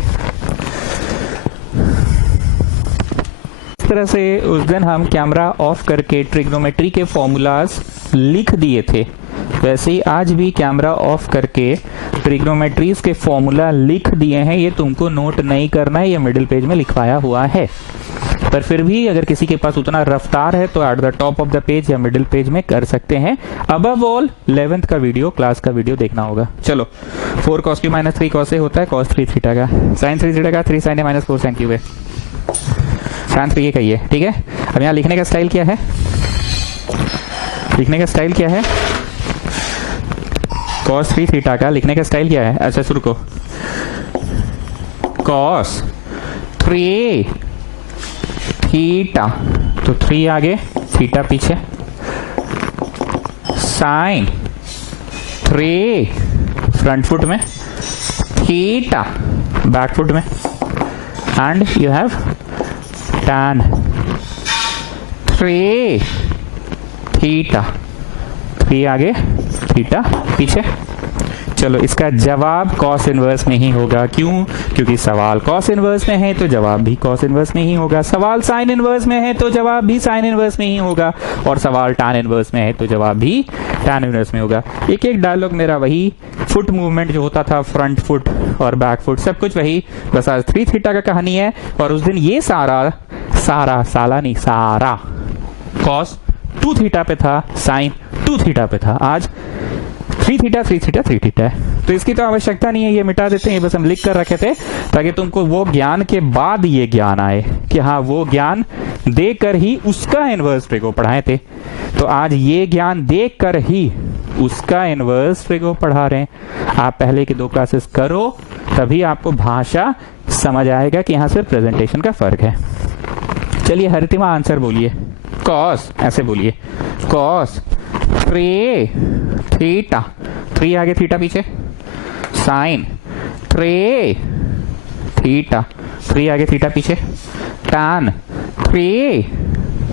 इस तरह से उस दिन हम कैमरा ऑफ करके ट्रिग्नोमेट्री के फॉर्मूलाज लिख दिए थे, वैसे ही आज भी कैमरा ऑफ करके ट्रिग्नोमेट्रीज के फॉर्मूला लिख दिए हैं। ये तुमको नोट नहीं करना है, ये मिडिल पेज में लिखवाया हुआ है। पर फिर भी अगर किसी के पास उतना रफ्तार है तो at the top of the page या मिडिल पेज में कर सकते हैं। अबव ऑल 11th का वीडियो, क्लास का वीडियो देखना होगा। चलो 4 cos क्यू माइनस 3 cos ए होता है cos 3 थीटा का, sin 3 थीटा का 3 sin ए माइनस 4 sin क्यू है, tan 3 का ही है। ठीक है, अब यहाँ लिखने का स्टाइल क्या है, लिखने का स्टाइल क्या है, cos 3 थीटा का लिखने का स्टाइल क्या है। अच्छा रुको, cos 3 थीटा, तो 3 आगे थीटा पीछे, sin 3 फ्रंट फुट में, थीटा बैक फुट में, and you have tan 3 theta, 3 आगे थीटा पीछे। चलो इसका जवाब cos इनवर्स में ही होगा। क्यों? क्योंकि सवाल cos इनवर्स में है तो जवाब भी cos इनवर्स में ही होगा, सवाल sin इनवर्स में है तो जवाब भी sin इनवर्स में ही होगा, और सवाल tan इनवर्स में है तो जवाब भी tan इनवर्स में होगा। एक एक डायलॉग मेरा वही, फुट मूवमेंट जो होता था, फ्रंट फुट और बैक फुट सब कुछ वही, बस आज 3 थीटा का कहानी है। और उस दिन ये सारा cos 2 थीटा पे था, sin 2 थीटा पे था, आज 3 थीटा 3 थीटा 3 थीटा है। तो इसकी तो आवश्यकता नहीं है, ये मिटा देते हैं, बस हम लिख कर रखे थे ताकि तुमको वो ज्ञान के बाद ये ज्ञान आए कि हाँ वो ज्ञान देकर ही उसका इनवर्स ट्रिगो पढ़ाए थे, तो आज ये ज्ञान देकर ही उसका इनवर्स ट्रिगो पढ़ा रहे हैं। आप पहले की 2 क्लासेस करो तभी आपको भाषा समझ आएगा कि यहाँ से प्रेजेंटेशन का फर्क है। चलिए हरितिमा आंसर बोलिए, cos ऐसे बोलिए, cos 3 थीटा, 3 आगे थीटा पीछे, sin 3 थीटा, 3 आगे थीटा पीछे, tan 3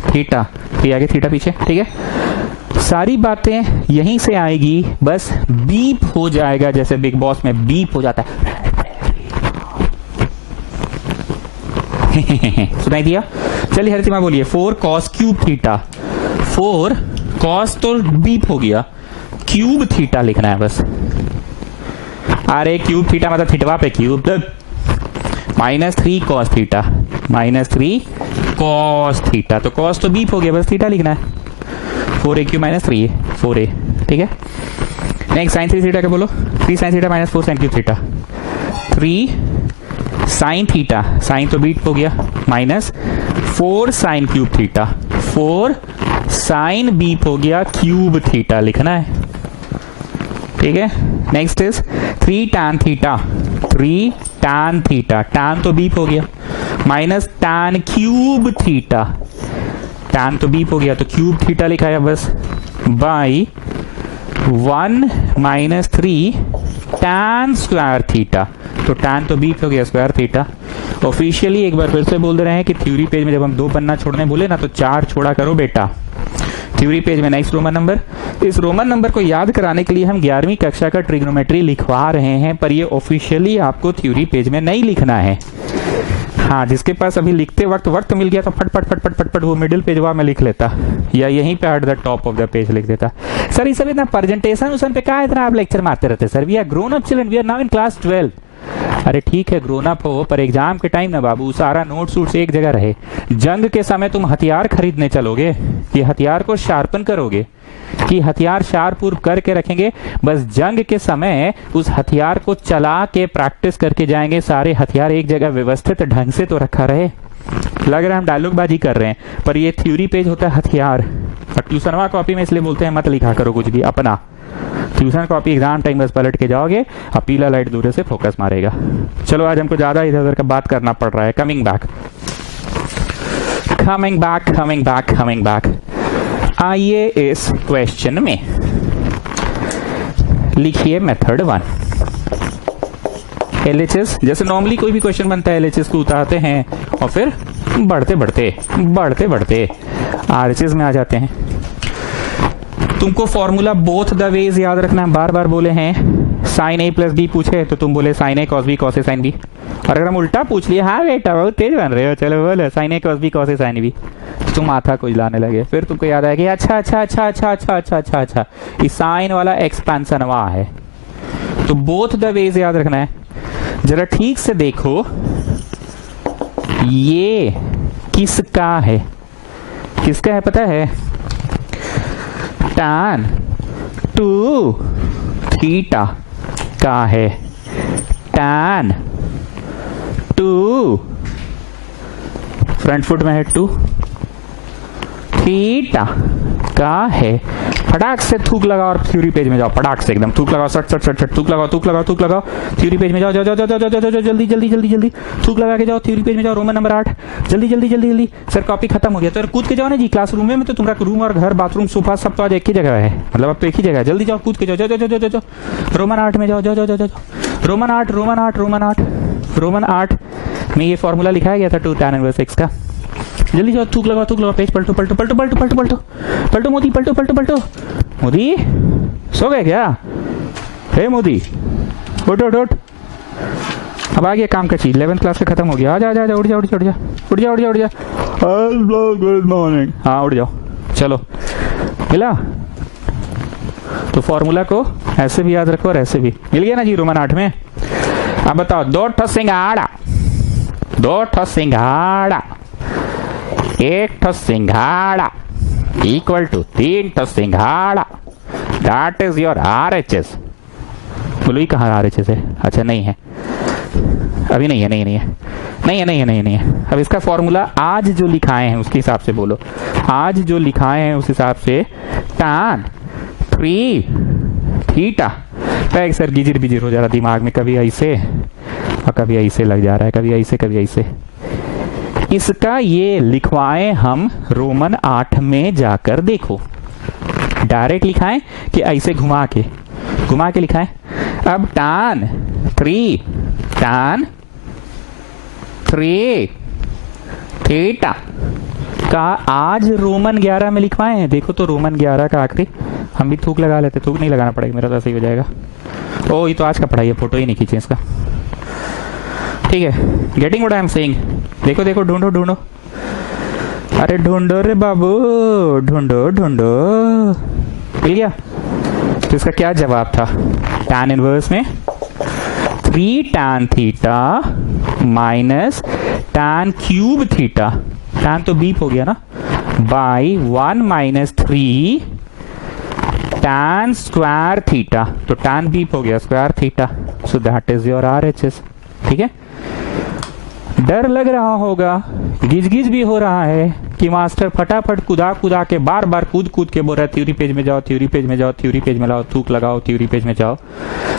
थीटा, 3 आगे थीटा पीछे। ठीक है, सारी बातें यहीं से आएगी, बस बीप हो जाएगा जैसे बिग बॉस में बीप हो जाता है सुनाई दिया। चलिए हरितिमा बोलिए, 4 cos क्यूब थीटा, 4 cos तो बीप हो गया, क्यूब थीटा लिखना है बस। अरे क्यूब थीटा मतलब थीटवा पे cube, -3 cos theta, -3 cos theta, तो cos तो बीप हो गया, बस थीटा लिखना है। 4a cube -3a 4a। ठीक है, नेक्स्ट sin 3 थीटा का बोलो, 3 sin theta -4 sin cube theta, 3 sin theta, sin तो बीट हो गया, -4 sin cube theta, 4 sin beep हो गया, क्यूब थीटा लिखना है। ठीक है, next is 3 tan theta, 3 tan theta, tan तो बीप हो गया, -tan क्यूब थीटा, tan तो बीप हो गया तो क्यूब थीटा लिखा है बस, बाई 1 - 3 tan स्क्वायर थीटा, तो tan तो बीप हो गया, स्क्वायर थीटा। ऑफिशियली एक बार फिर से बोल दे रहे हैं कि थ्योरी पेज में जब हम 2 पन्ना छोड़ने बोले ना तो 4 छोड़ा करो बेटा, थ्योरी पेज में नेक्स्ट रोमन नंबर। इस रोमन नंबर को याद कराने के लिए हम 11वीं कक्षा का ट्रिग्नोमेट्री लिखवा रहे हैं, पर ये ऑफिशियली आपको थ्योरी पेज में नहीं लिखना है। हाँ, जिसके पास अभी लिखते वक्त मिल गया तो फट वो मिडिल पेज में लिख लेता, या यहीं पे at the top of the page लिख देता। सर ये सब इतना प्रेजेंटेशन उसन पे क्या इतना आप लेक्चर मारते रहते sir, we are grown up children, we are now in class 12। अरे ठीक है ग्रोन अप हो, पर एग्जाम के टाइम ना बाबू सारा नोट्स वोट्स एक जगह रहे। जंग के समय तुम हथियार खरीदने चलोगे कि हथियार को शार्पन करोगे, कि हथियार शार्प करके रखेंगे, बस जंग के समय उस हथियार को चला के प्रैक्टिस करके जाएंगे, सारे हथियार एक जगह व्यवस्थित ढंग से तो रखा रहे। लग रहा है हम डायलॉगबाजी कर रहे हैं, पर ये थ्योरी पेज होता है हथियार। और ट्यूशनवा कॉपी में इसलिए बोलते हैं मत लिखा करो कुछ भी अपना, ट्यूशन कॉपी एग्जाम टाइम बस पलट के जाओगे और पीला लाइट दूर से फोकस मारेगा। चलो आज हमको ज्यादा इधर उधर का बात करना पड़ रहा है। कमिंग बैक आइए इस क्वेश्चन में लिखिए मेथड 1। LHS जैसे नॉर्मली कोई भी क्वेश्चन बनता है LHS को उतारते हैं और फिर बढ़ते बढ़ते RHS में आ जाते हैं। तुमको फॉर्मूला बोथ द वेज याद रखना, बार बार बोले हैं। sin a + b पूछे तो तुम बोले sin a cos b cos a sin b, और अगर हम उल्टा पूछ लिए, हाँ बेटा बहुत तेज बन रहे हो, चलो बोलो sin a cos b cos a sin b, तो माथा कुछ लाने लगे। फिर तुमको याद आया कि अच्छा इस साइन वाला एक्सपेंशन वहां है, तो बोथ द वेज याद रखना है। जरा ठीक से देखो, ये किसका है? किसका है पता है? tan 2 थीटा का है। tan 2 फ्रंट फुट में है 2 थीटा का है। फटाक से थूक लगाओ और थ्योरी पेज में जाओ। फटाक से एकदम थूक लगाओ, सट सट सट सट थूक लगाओ, थूक लगाओ, थूक लगाओ। थ्योरी पेज में जाओ, जाओ जाओ जाओ जाओ जाओ, जल्दी जल्दी जल्दी जल्दी थूक लगा के जाओ। थ्योरी पेज में जाओ, रोमन नंबर 8। जल्दी जल्दी जल्दी जल्दी। सर कॉपी खत्म हो गया तो कूद के जाओ ना जी क्लासरूम में। तो तुम्हारा रूम और घर, बाथरूम, सोफा सब तो आज एक ही जगह है। मतलब अब तो एक ही जगह है। जल्दी जाओ, कूद के जाओ, जाओ जाओ जाओ जाओ। रोमन 8 में जाओ, जाओ जाओ जाओ जाओ। रोमन 8 रोमन 8 रोमन 8 रोमन 8 में ये फॉर्मूला लिखाया गया था 2 tan इनवर्स x का। जल्दी जाओ, थूक लगाओ, पेज पलटो पलटो पलटो पलटो पलटो पलटो पलटो मोदी, पलटो पलटो पलटो। मोदी सो गए क्या? हे मोदी उठ उठ उठ। अब आ गया काम का चीज। 11th क्लास का खत्म हो गया। आ जा जा जा, उठ जा उठ जा उठ जा उठ जा उठ जा उठ जा। Good morning. हाँ उठ जाओ, चलो मिला। तो फॉर्मूला को ऐसे भी याद रखो और ऐसे भी। मिल गया ना जी रोमन 8 में। अब बताओ, 2 ठो सिंघाड़ा, 2 ठो सिंघाड़ा, 1 ठो सिंघाड़ा इक्वल टू 3 ठो सिंघाड़ा। That is your RHS। बोलो ही कहाँ RHS है? अच्छा नहीं है, अभी नहीं है, नहीं है, नहीं है, नहीं है, नहीं है, नहीं है, नहीं है। अब इसका फॉर्मूला आज जो लिखाए हैं उसके हिसाब से बोलो। आज जो लिखाए हैं उस हिसाब से tan 3 थीटा। पैक सर गिजिर बिजिर हो जा रहा दिमाग में, कभी ऐसे और कभी ऐसे लग जा रहा है, कभी ऐसे कभी ऐसे। इसका ये लिखवाएं हम रोमन 8 में जाकर देखो। डायरेक्ट लिखाएं कि ऐसे घुमा के लिखाएं। अब tan 3 थीटा का आज रोमन 11 में लिखवाए हैं। देखो तो रोमन 11 का आखिरी। हम भी थूक लगा लेते, थूक नहीं लगाना पड़ेगा, मेरा तो सही हो जाएगा। ओ ये तो आज का पढ़ाई है, फोटो ही नहीं खींचे इसका। ठीक है, getting what I am saying. देखो देखो, ढूंढो ढूंढो, अरे ढूंढो रे बाबू, ढूंढो ढूंढो। मिल गया? तो इसका क्या जवाब था? tan इनवर्स में 3 tan theta minus tan cube theta, tan तो बीप हो गया ना, by 1 minus 3 tan square theta. तो tan बीप हो गया square theta. So that is your RHS। ठीक है, डर लग रहा होगा, गिज गिज भी हो रहा है कि मास्टर फटाफट कुदा कुदा के बार बार कूद कूद के बोल रहा है थ्योरी पेज में जाओ, थ्योरी पेज में जाओ, थ्योरी पेज में लाओ, थूक लगाओ, थ्योरी पेज में जाओ।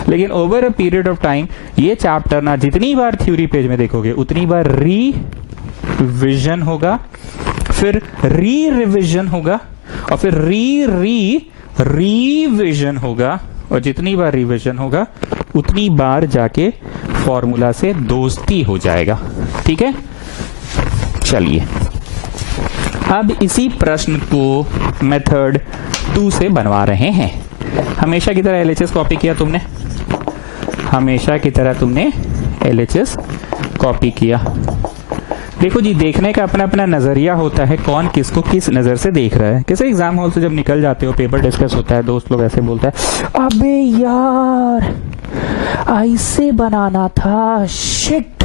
लेकिन over a period of time ये चैप्टर ना जितनी बार थ्योरी पेज में देखोगे उतनी बार रिविजन होगा, फिर रिविजन होगा, और फिर रिविजन होगा। और जितनी बार रिविजन होगा उतनी बार जाके फॉर्मूला से दोस्ती हो जाएगा। ठीक है, चलिए अब इसी प्रश्न को मेथड 2 से बनवा रहे हैं। हमेशा की तरह LHS कॉपी किया तुमने, हमेशा की तरह तुमने LHS कॉपी किया। देखो जी, देखने का अपना अपना नजरिया होता है, कौन किसको किस नजर से देख रहा है। कैसे एग्जाम हॉल से जब निकल जाते हो, पेपर डिस्कस होता है, दोस्त लोग ऐसे बोलता है, अबे यार ऐसे बनाना था, शिट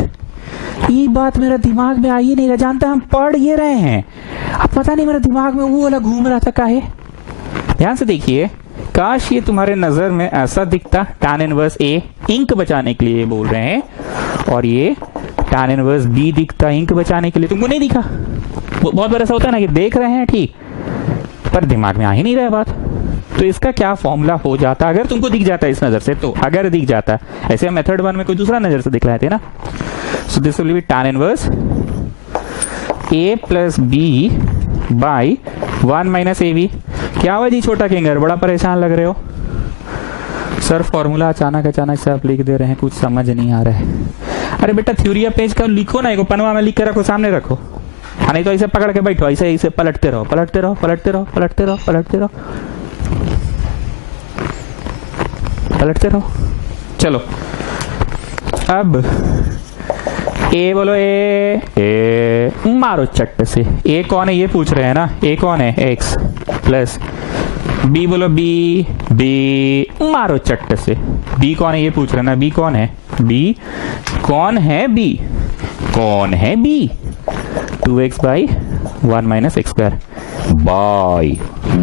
ये बात मेरा दिमाग में आ ही नहीं रहा, जानता हम पढ़ ये रहे हैं, अब पता नहीं मेरे दिमाग में वो वाला घूम रहा था काहे। ध्यान से देखिए, काश ये तुम्हारे नजर में ऐसा दिखता। tan इनवर्स A इंक बचाने के लिए बोल रहे हैं, और ये tan इनवर्स B दिखता इंक बचाने के लिए। तुमको नहीं दिखा? बहुत बार ऐसा होता है ना कि देख रहे हैं ठीक, पर दिमाग में आ ही नहीं रहा बात। तो इसका क्या फॉर्मूला हो जाता अगर तुमको दिख जाता इस नजर से? तो अगर दिख जाता, ऐसे मेथड 1 में कोई दूसरा नजर से दिख रहे थे ना। So this will be tan inverse A plus B by 1 minus AB। क्या हुआ जी छोटा किंगर, बड़ा परेशान लग रहे हो? सर फॉर्मूला अचानक से आप लिख दे रहे हैं, कुछ समझ नहीं आ रहा है। अरे बेटा थ्योरी पेज का लिखो ना, एक पनवा में लिख के रखो, सामने रखो, नहीं तो ऐसे पकड़ के बैठो, ऐसे ऐसे पलटते रहो पलटते रहो पलटते रहो पलटते रहो पलटते रहो पलटते रहो। चलो अब ए बोलो, ए मारो चट्ट से। ए कौन है ये पूछ रहे हैं ना, ए कौन है? x प्लस बी बोलो, बी मारो चट्ट से। बी कौन है ये पूछ रहे हैं ना, बी कौन है? बी कौन है? बी कौन है? B 2x by 1 minus x square by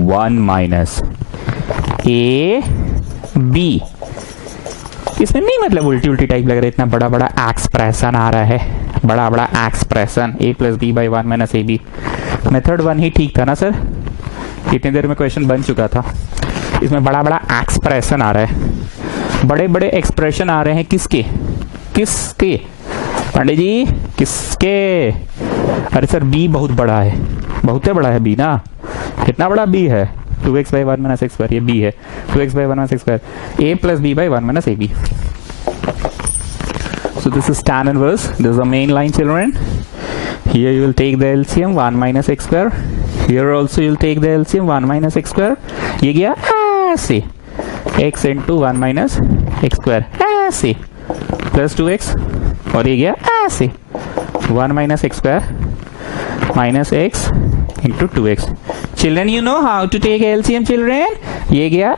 1 minus a b. इसमें नहीं मतलब उल्टी उल्टी टाइप लग रहा है, इतना बड़ा बड़ा एक्सप्रेशन आ रहा है, बड़ा बड़ा expression a plus b by 1 minus a b. Method 1 ही ठीक था ना सर, इतनी देर में क्वेश्चन बन चुका था। इसमें बड़ा बड़ा एक्सप्रेशन आ रहा है, बड़े बड़े एक्सप्रेशन आ रहे हैं। किसके किसके पंडित जी किसके? अरे सर b बहुत बड़ा है, बहुत बड़ा है b ना। कितना बड़ा b है? 2x by 1 minus x square, ये b है 2x by 1 minus x square, a plus b by 1 minus ab। So this is tan inverse. This is the main line, children. Here you will take the LCM 1 minus x square. Here also you will take the LCM 1 minus x square. ये गया ऐसे x into 1 minus x square ऐसे plus 2x, और ये गया ऐसे 1 minus x square minus x into 2x. Children, you know how to take LCM, children. ये गया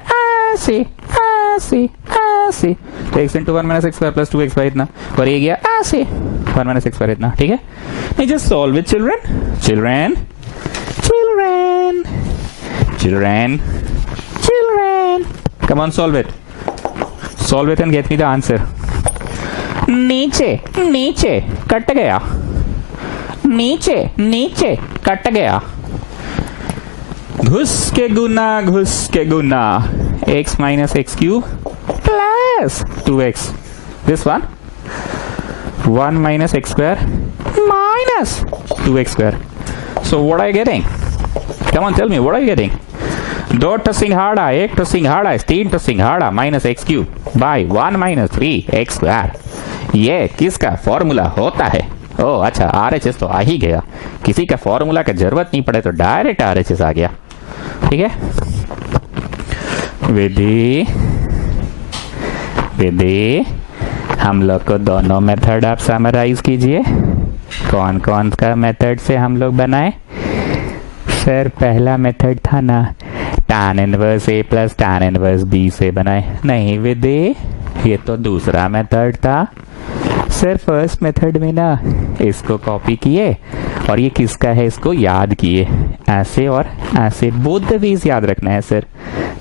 ऐसे ऐसे ऐसे तो x into 1 minus x square plus 2x by इतना, और ये गया ऐसे 1 minus x square इतना। ठीक है, नहीं just solve it children, children children children children, come on solve it and get me the answer. नीचे नीचे कट गया, नीचे नीचे कट गया, घुस के गुना x minus x cube plus 2x, this one 1 minus x square minus 2x square. So what are you getting? Come on, tell me, what are you getting? दो ठो सिंघाड़ा, एक ठो सिंघाड़ा, तीन ठो सिंघाड़ा minus x cube by 1 minus 3 x square. ये किसका फॉर्मूला होता है? ओह अच्छा, RHS तो आ ही गया, किसी का फॉर्मूला का जरूरत नहीं पड़े तो डायरेक्ट RHS आ गया। ठीक है, विधि हम लोग को दोनों मेथड आप समराइज कीजिए। कौन कौन का मेथड से हम लोग बनाए? सर पहला मेथड था ना tan inverse a plus tan inverse b से बनाए। नहीं विधि, ये तो दूसरा मेथड था। सर फर्स्ट मेथड में ना इसको कॉपी किए और ये किसका है इसको याद किए, ऐसे और ऐसे, बोथ द वेज याद रखना है सर,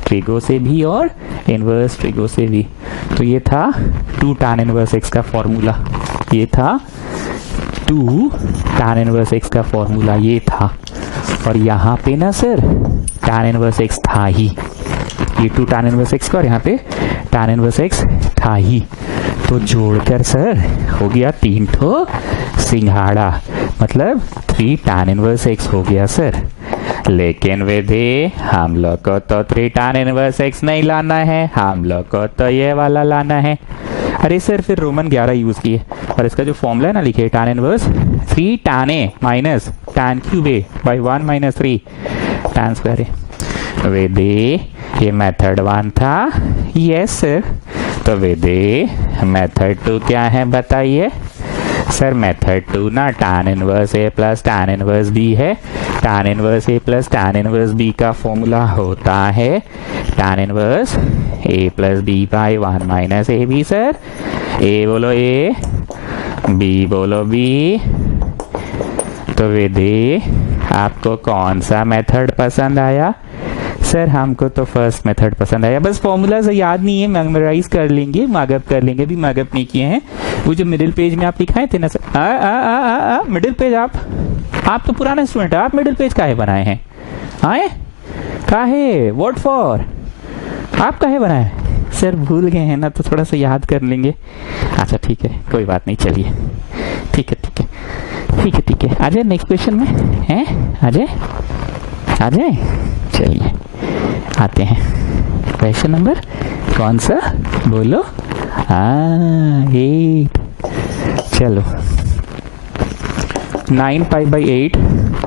ट्रिगो से भी और इनवर्स ट्रिगो से भी। तो ये था 2 tan इनवर्स x का फॉर्मूला, ये था 2 tan इनवर्स x का फॉर्मूला, ये था। और यहाँ पे ना सर tan इनवर्स x था ही, ये 2 tan इनवर्स x का, और यहाँ पे tan इनवर्स x था ही। तो जोड़कर सर हो गया 3 ठो सिंघाड़ा, मतलब 3 tan इनवर्स x हो गया सर। लेकिन विधि हम लोग को तो 3 tan इनवर्स x नहीं लाना है, हम लोग को तो ये वाला लाना है। अरे सर फिर रोमन 11 यूज किए और इसका जो फॉर्मूला है ना लिखे tan inverse 3 tan a minus tan cube a by 1 minus 3 tan square a। विधि ये मेथड 1 था, यस सर। तो विधि मेथड 2 क्या है बताइए? सर मेथड 2 ना tan inverse a plus tan inverse b है। tan inverse a plus tan inverse b का formula होता है tan inverse a plus b by 1 minus a b. Sir a बोलो a, b बोलो b। तो विधि आपको कौन सा मेथड पसंद आया? सर हमको तो फर्स्ट मेथड पसंद आया, बस फॉर्मूला से याद नहीं है, मेमोराइज कर लेंगे, मार्कअप कर लेंगे, भी मार्कअप नहीं किए हैं। वो जो मिडिल पेज में आप लिखाए थे ना सर, मिडिल पेज आप तो पुराना स्टूडेंट है, आप मिडिल पेज काहे बनाए हैं? आए काहे, व्हाट फॉर, आप काहे बनाए? सर भूल गए हैं ना, तो थोड़ा सा याद कर लेंगे। अच्छा ठीक है, कोई बात नहीं, चलिए ठीक है। आ जाए नेक्स्ट क्वेश्चन में, हैं आ जाए, चलिए आते हैं। क्वेश्चन नंबर कौन सा बोलो? 8। चलो 9 पाई बाई 8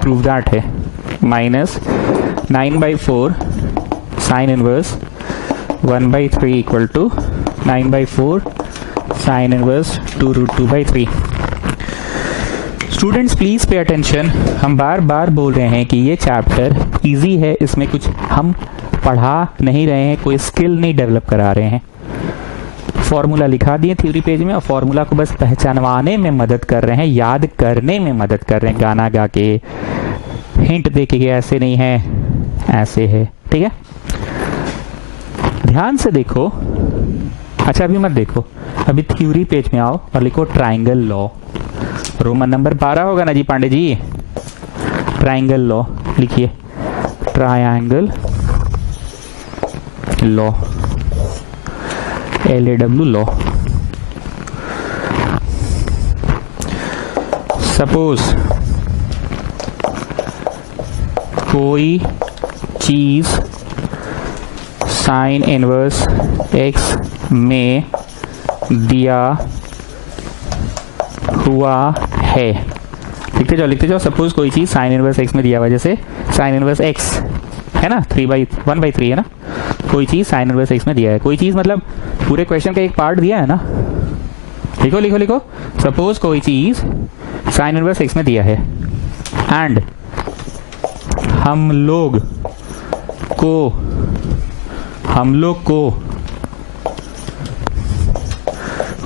प्रूव दैट है minus 9 by 4 sine inverse 1 by 3 equal to 9 by 4 sine inverse 2 root 2 by 3। Students please pay attention, हम बार बार बोल रहे हैं कि ये चैप्टर इजी है, इसमें कुछ हम पढ़ा नहीं रहे हैं, कोई स्किल नहीं डेवलप करा रहे हैं। फॉर्मूला लिखा दिए थ्योरी पेज में, और फॉर्मूला को बस पहचानवाने में मदद कर रहे हैं, याद करने में मदद कर रहे हैं, गाना गा के हिंट दे के ऐसे नहीं है ऐसे है, ठीक है। ध्यान से देखो। अच्छा अभी मत देखो, अभी थ्योरी पेज में आओ और लिखो ट्राइंगल लॉ। रोमन नंबर 12 होगा ना जी पांडे जी। ट्राइंगल लॉ लिखिए, triangle law, LAW law. Suppose कोई चीज साइन इनवर्स x में दिया हुआ है। लिखते जाओ। सपोज कोई चीज साइन इनवर्स x में दिया हुआ है, जैसे साइन इनवर्स x है ना, 1/3 है ना। कोई चीज साइन इनवर्स x में दिया है, कोई चीज मतलब पूरे क्वेश्चन का एक पार्ट दिया है ना। लिखो। सपोज कोई चीज साइन इनवर्स x में दिया है एंड हम लोग को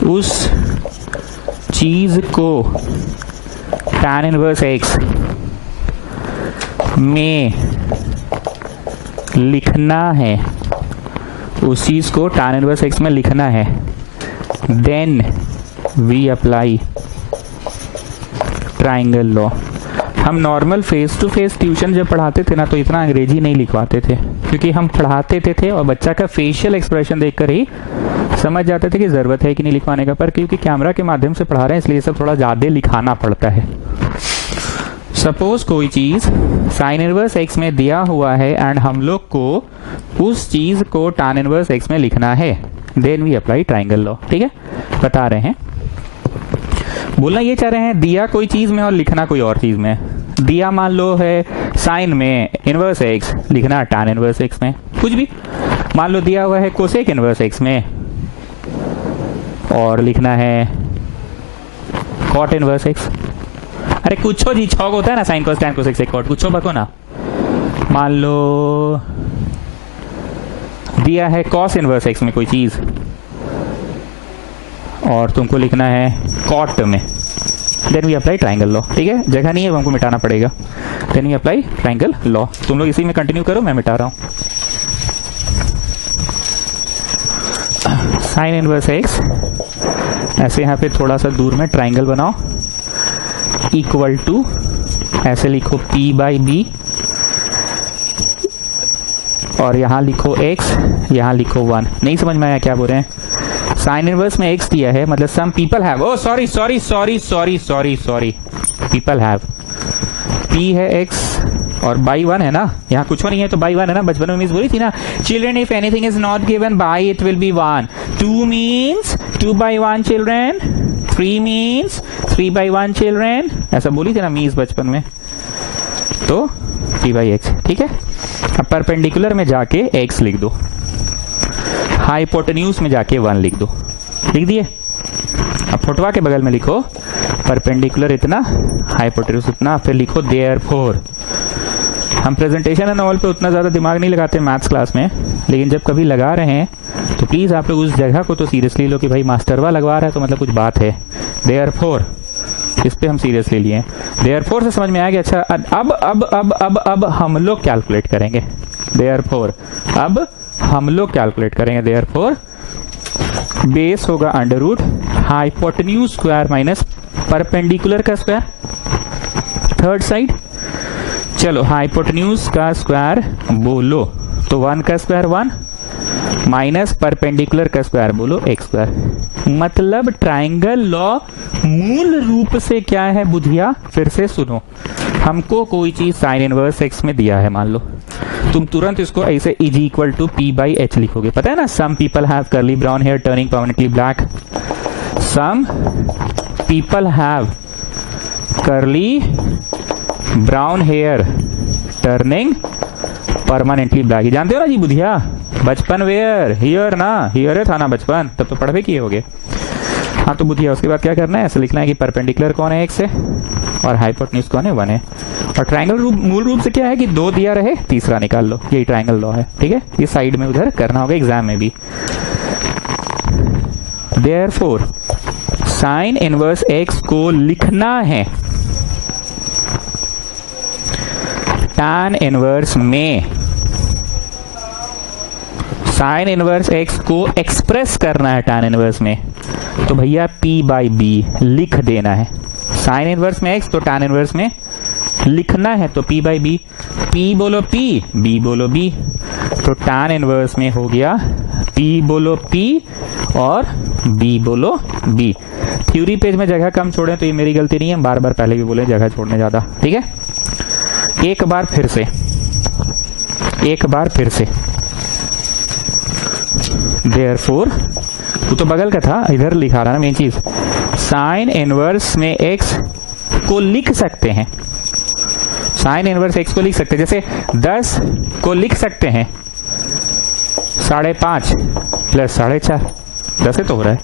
उस चीज को tan इनवर्स x में लिखना है, उस चीज को tan इनवर्स x में लिखना है, then we apply triangle law. हम normal face to face tuition जब पढ़ाते थे ना, तो इतना अंग्रेजी नहीं लिखवाते थे, क्योंकि हम पढ़ाते थे और बच्चा का फेशियल एक्सप्रेशन देखकर ही समझ जाते थे कि जरूरत है कि नहीं लिखवाने का। पर क्योंकि कैमरा के माध्यम से पढ़ा रहे हैं, इसलिए सब थोड़ा ज्यादा लिखाना पड़ता है। सपोज कोई चीज साइन इनवर्स x में दिया हुआ है एंड हम लोग को उस चीज को tan इनवर्स x में लिखना है, then we apply triangle law. ठीक है, बता रहे हैं, बोलना ये चाह रहे हैं दिया कोई चीज में और लिखना कोई और चीज में। दिया मान लो है साइन में इनवर्स x, लिखना tan इनवर्स x में। कुछ भी मान लो दिया हुआ है कोसेक इनवर्स x में और लिखना है कॉट इनवर्स x। अरे कुछ जी, छौक होता है ना, sine cos tan cosec sec cot, कुछ बको ना। मान लो दिया है कॉस इनवर्स x में कोई चीज और तुमको लिखना है कॉट में, then we apply triangle law. ठीक है, जगह नहीं है वो हमको मिटाना पड़ेगा, then we apply triangle law. तुम लोग इसी में कंटिन्यू करो, मैं मिटा रहा हूं। साइन इनवर्स x, ऐसे यहां पे थोड़ा सा दूर में ट्राइंगल बनाओ, इक्वल टू ऐसे लिखो p/b और यहां लिखो x, यहां लिखो 1। नहीं समझ में आया क्या बोल रहे हैं? साइन इनवर्स में x दिया है, मतलब some people have, oh sorry people have, p है x और बाई 1 है ना, यहाँ कुछ नहीं है तो बाई 1 है ना। बचपन में मिस बोली थी ना, children if anything is not given by it will be 1, 2 means 2/1 children, 3 means 3/1 children, ऐसा बोली थी ना मीस बचपन में। तो p/x, ठीक है। अब परपेंडिकुलर में जाके x लिख दो, हाइपोटेन्यूज में जाके 1 लिख दो, लिख दिए। अब फोटवा के बगल में लिखो परपेंडिकुलर इतना, हाइपोटेन्यूज इतना, फिर लिखो देयरफॉर। हम प्रेजेंटेशन एंड ऑल पे उतना ज्यादा दिमाग नहीं लगाते मैथ्स क्लास में, लेकिन जब कभी लगा रहे हैं तो प्लीज आप लोग उस जगह को तो सीरियसली लो कि भाई मास्टरवा लगवा रहा है तो मतलब कुछ बात है। देयरफॉर, इस पे हम सीरियसली लिए। देयरफॉर से समझ में आया कि अच्छा अब हम लोग कैलकुलेट करेंगे। देयरफॉर अब हम लोग कैलकुलेट करेंगे। देयरफॉर बेस होगा under root hypotenuse square minus perpendicular का स्क्वायर, थर्ड साइड। चलो हाइपोटेन्यूज का स्क्वायर बोलो तो 1 का स्क्वायर 1 माइनस परपेंडिकुलर का स्क्वायर बोलो x स्क्वायर। मतलब ट्राइंगल लॉ मूल रूप से क्या है बुधिया, फिर से सुनो। हमको कोई चीज साइन इनवर्स x में दिया है, मान लो, तुम तुरंत इसको ऐसे इज इक्वल टू p/h लिखोगे। पता है ना, some people have curly brown hair turning permanently black, some people have curly brown hair turning permanently black. जानते हो ना जी बुधिया, बचपन वेयर हियर ना, हियर था ना बचपन, तब तो पढ़वे किए होगे। हाँ तो बुधिया उसके बाद क्या करना है, ऐसे लिखना है कि परपेंडिकुलर कौन है x से और हाइपोटेन्यूज कौन है 1 है। और ट्राइंगल रूप मूल रूप से क्या है कि 2 दिया रहे तीसरा निकाल लो, यही ट्राइंगल लॉ है। ठीक है, ये साइड में उधर करना होगा एग्जाम में भी। देयरफॉर साइन इनवर्स एक्स को लिखना है tan इनवर्स में, साइन इनवर्स एक्स को एक्सप्रेस करना है tan इनवर्स में, तो भैया p बाई बी लिख देना है। साइन इनवर्स में x तो tan इनवर्स में लिखना है, तो p बाई बी। p बोलो p, b बोलो b, तो tan इनवर्स में हो गया p बोलो p और b बोलो b। थ्योरी पेज में जगह कम छोड़े तो ये मेरी गलती नहीं है, बार बार पहले भी बोले जगह छोड़ने ज्यादा, ठीक है। एक बार फिर से देयरफॉर, वो तो बगल का था, इधर लिखा रहा ना मेन चीज। साइन इनवर्स में x को लिख सकते हैं, साइन इनवर्स x को लिख सकते हैं, जैसे 10 को लिख सकते हैं 5.5 प्लस 4.5, 10 तो हो रहा है।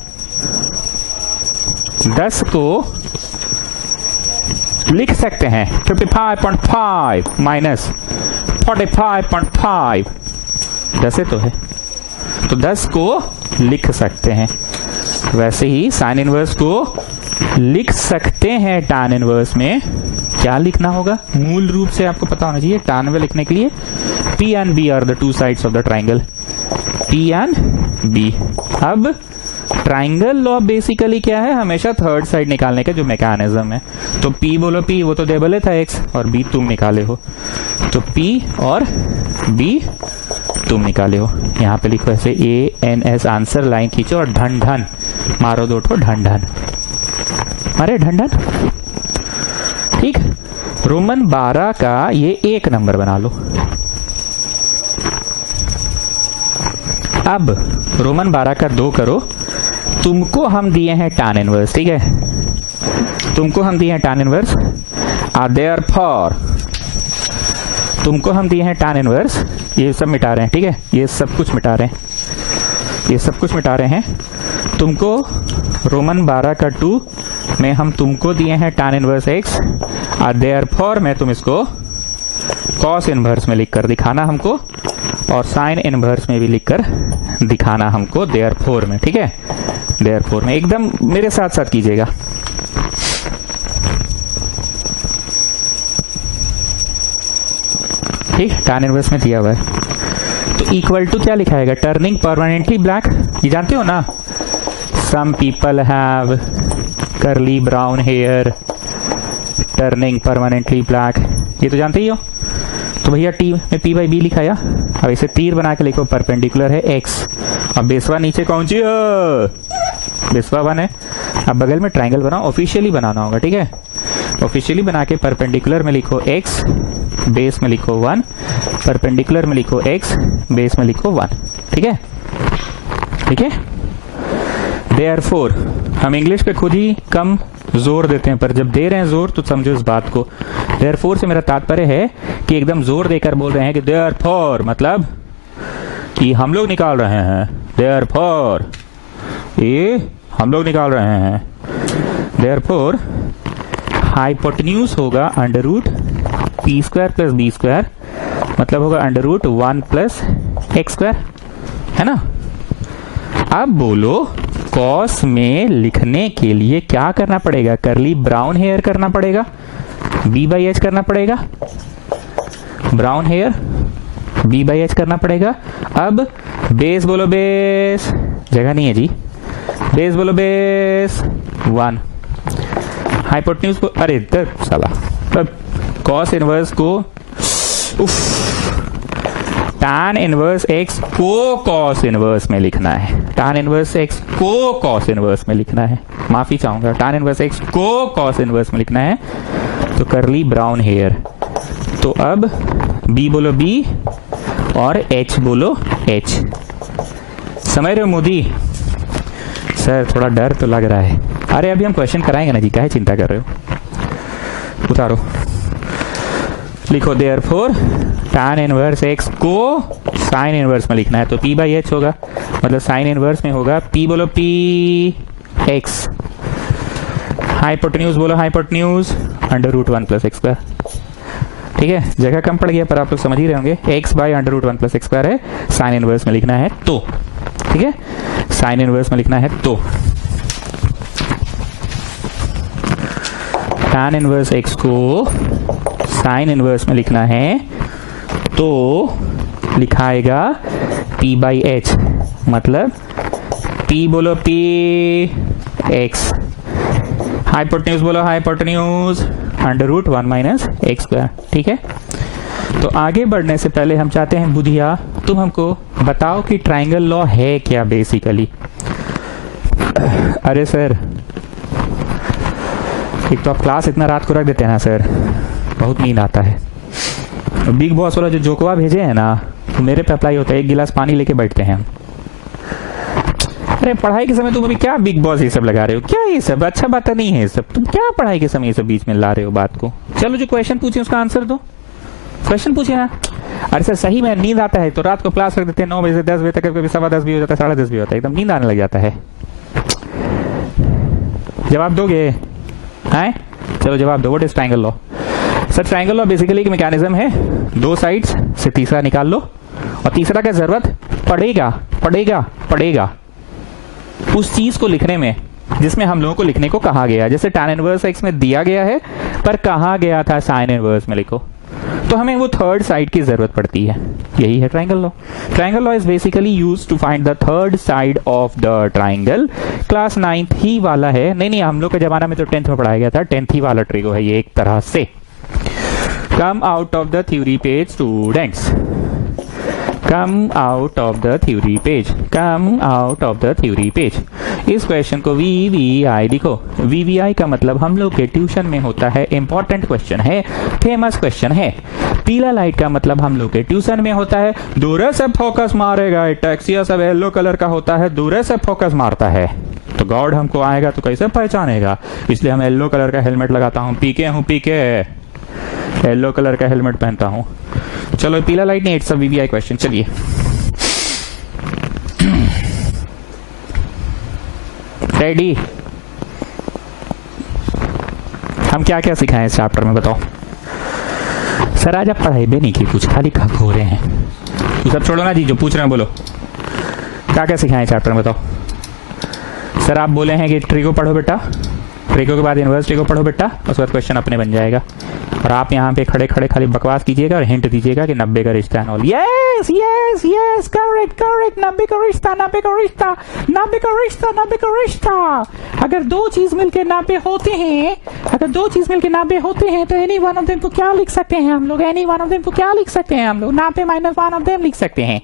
10 को लिख सकते हैं 55.5 माइनस 45.5, 10 तो है, तो 10 को लिख सकते हैं। वैसे ही साइन इनवर्स को लिख सकते हैं tan इनवर्स में। क्या लिखना होगा? मूल रूप से आपको पता होना चाहिए, tan में लिखने के लिए P and B are the two sides of the triangle, P and B। अब ट्राइंगल लॉ बेसिकली क्या है? हमेशा थर्ड साइड निकालने का जो मैकेनिज्म है। तो P बोलो P, वो तो दे बोले था x, और B तुम निकाले हो, तो P और B तुम निकाले हो। यहाँ पे लिखो ऐसे ANS, आंसर लाइन खींचो और ढन ढन मारो, दो ठो ढन ढन मारे, ढन ढन, ठीक। रोमन 12 का ये 1 नंबर बना लो। अब रोमन 12 का 2 करो। तुमको हम दिए हैं tan इनवर्स, ठीक है, तुमको हम दिए हैं tan इनवर्स, देयरफॉर तुमको हम दिए हैं tan इनवर्स, ये सब मिटा रहे हैं, ठीक है, ये सब कुछ मिटा रहे हैं, ये सब कुछ मिटा रहे हैं। तुमको रोमन 12 का 2 में हम तुमको दिए हैं tan इनवर्स x, देयरफॉर में तुम इसको cos इनवर्स में लिखकर दिखाना हमको, और साइन इनवर्स में भी लिखकर दिखाना हमको देयरफॉर में, ठीक है, देयरफॉर में। एकदम मेरे साथ साथ कीजिएगा। ठीक, tan इनवर्स में दिया हुआ है, तो इक्वल टू क्या लिखाएगा? टर्निंग परमानेंटली ब्लैक, ये जानते हो ना, some people have curly brown hair turning permanently black, ये तो जानते ही हो। तो भैया टी में P बाई बी लिखाया। अब इसे तीर बना के लिखो, परपेंडिकुलर है x, अब बेसवा नीचे कौन सी है? बेसवा 1 है। अब बगल में ट्राइंगल बनाओ, ऑफिशियली बनाना होगा, ठीक है, ऑफिशियली बना के परपेंडिकुलर में लिखो x, बेस में लिखो 1, परपेंडिकुलर में लिखो x, बेस में लिखो 1, ठीक है, ठीक है। देयरफॉर, हम इंग्लिश पे खुद ही कम जोर देते हैं, पर जब दे रहे हैं जोर तो समझो इस बात को। देयरफॉर से मेरा तात्पर्य है कि एकदम जोर देकर बोल रहे हैं कि देयरफॉर मतलब कि हम लोग निकाल रहे हैं, देयरफॉर ये हम लोग निकाल रहे हैं। देयरफॉर हाइपोटेन्यूज होगा under root p square plus b square, मतलब होगा under root 1 plus x square, है ना। अब बोलो कॉस में लिखने के लिए क्या करना पड़ेगा? कर्ली ब्राउन हेयर करना पड़ेगा, b बाई एच करना पड़ेगा, brown hair b by h करना पड़ेगा। अब बेस बोलो बेस, जगह नहीं है जी, बेस बोलो बेस 1, हाइपोटेन्यूज को, अरे इधर साला, अब कॉस इनवर्स को, tan इनवर्स x को कॉस इनवर्स में लिखना है, tan इनवर्स x को कॉस इनवर्स में लिखना है, माफी चाहूंगा, tan इनवर्स x को कॉस इनवर्स में लिखना है। तो कर्ली ब्राउन हेयर, तो अब b बोलो b और h बोलो h, समझ रहे हो मोदी? सर थोड़ा डर तो लग रहा है। अरे अभी हम क्वेश्चन कराएंगे ना जी, काहे चिंता कर रहे हो? उतारो, लिखो देयरफॉर tan इनवर्स x को साइन इनवर्स में लिखना है, तो p बाई एच होगा, मतलब साइन इनवर्स में होगा p बोलो p x, हाइपोटेन्यूज बोलो hypotenuse under root 1 plus x square, ठीक है। जगह कम पड़ गया पर आप लोग समझ ही रहे होंगे, x by under root 1 plus x square है, साइन इनवर्स में लिखना है। तो ठीक है, साइन इनवर्स में लिखना है तो tan इनवर्स x को साइन इनवर्स में लिखना है तो लिखाएगा p बाई एच, मतलब p बोलो p x, हाइपोटेन्यूज बोलो hypotenuse under root 1 minus x square. ठीक है, तो आगे बढ़ने से पहले हम चाहते हैं बुधिया तुम हमको बताओ कि ट्राइंगल लॉ है क्या बेसिकली। अरे सर, एक तो आप क्लास इतना रात को रख देते हैं ना सर, बहुत नींद आता है। बिग बॉस वाला जो जोकवा भेजे है ना, तो मेरे पे अप्लाई होता है, एक गिलास पानी लेके बैठते हैं हम। अरे पढ़ाई के समय तुम अभी क्या बिग बॉस ये सब लगा रहे हो, क्या ये सब अच्छा बात नहीं है ये सब, तुम क्या पढ़ाई के समय ये सब बीच में ला रहे हो बात को। चलो जो क्वेश्चन पूछे उसका आंसर दो, क्वेश्चन पूछे ना। अरे सर सही में नींद आता है तो रात को क्लास रख देते हैं 9 बजे से 10 बजे तक, कभी 10:15 भी हो जाता है, 10:30 भी होता है, एकदम नींद आने लग जाता है। जवाब दोगे? हैं? चलो जवाब दो। What is triangle law? Sir triangle law basically एक मैकेनिज्म है, दो साइड्स से तीसरा निकाल लो, और तीसरा का जरूरत पड़ेगा उस चीज को लिखने में जिसमें हम लोगों को लिखने को कहा गया। जैसे tan इनवर्स x में दिया गया है पर कहा गया था साइन इनवर्स में लिखो, तो हमें वो थर्ड साइड की जरूरत पड़ती है। यही है triangle law. Triangle law is basically used to find the third side of the triangle. Class 9th ही वाला है, नहीं हम लोग के जमाना में तो 10th में पढ़ाया गया था, 10th ही वाला ट्रिक है ये एक तरह से। कम out of the theory page students, come out of the theory page, come out of the theory page. इस क्वेश्चन को VVI लिखो। VVI का मतलब हम लोग के ट्यूशन में होता है, इंपॉर्टेंट क्वेश्चन है, फेमस क्वेश्चन है। पीला लाइट का मतलब हम लोग के ट्यूशन में होता है, दूर से फोकस मारेगा, टैक्सिया सब येलो कलर का होता है, दूर से फोकस मारता है, तो गॉड हमको आएगा तो कैसे पहचानेगा, इसलिए हम येलो कलर का हेलमेट लगाता हूँ, पीके येलो कलर का हेलमेट पहनता हूँ। चलो पीला लाइट नहीं, इट्स अ VVI क्वेश्चन। चलिए रेडी? हम क्या क्या सिखाएं इस चैप्टर में बताओ। सर आज आप पढ़ाई भी नहीं की, कुछ खाली खप हो रहे हैं, तो सब छोड़ो ना जी, जो पूछ रहे हैं बोलो, क्या क्या सिखाएं चैप्टर में बताओ। सर आप बोले हैं कि ट्रिको पढ़ो बेटा, ट्रिको के बाद इनवर्स ट्रिको पढ़ो बेटा, उसके बाद क्वेश्चन अपने बन जाएगा, और आप यहाँ पे खड़े खड़े खाली बकवास कीजिएगा और हिंट दीजिएगा कि 90 का रिश्ता है। यस यस यस, करेक्ट 90 का रिश्ता, 90 का रिश्ता, 90 का रिश्ता, 90 का रिश्ता। अगर दो चीज मिलके 90 होते हैं, अगर दो चीज मिलके 90 होते हैं तो एनी वन ऑफ देम को क्या लिख सकते हैं हम लोग, एनी वन ऑफ देम को क्या लिख सकते हैं हम लोग, 90 माइनस वन ऑफ देम लिख सकते हैं,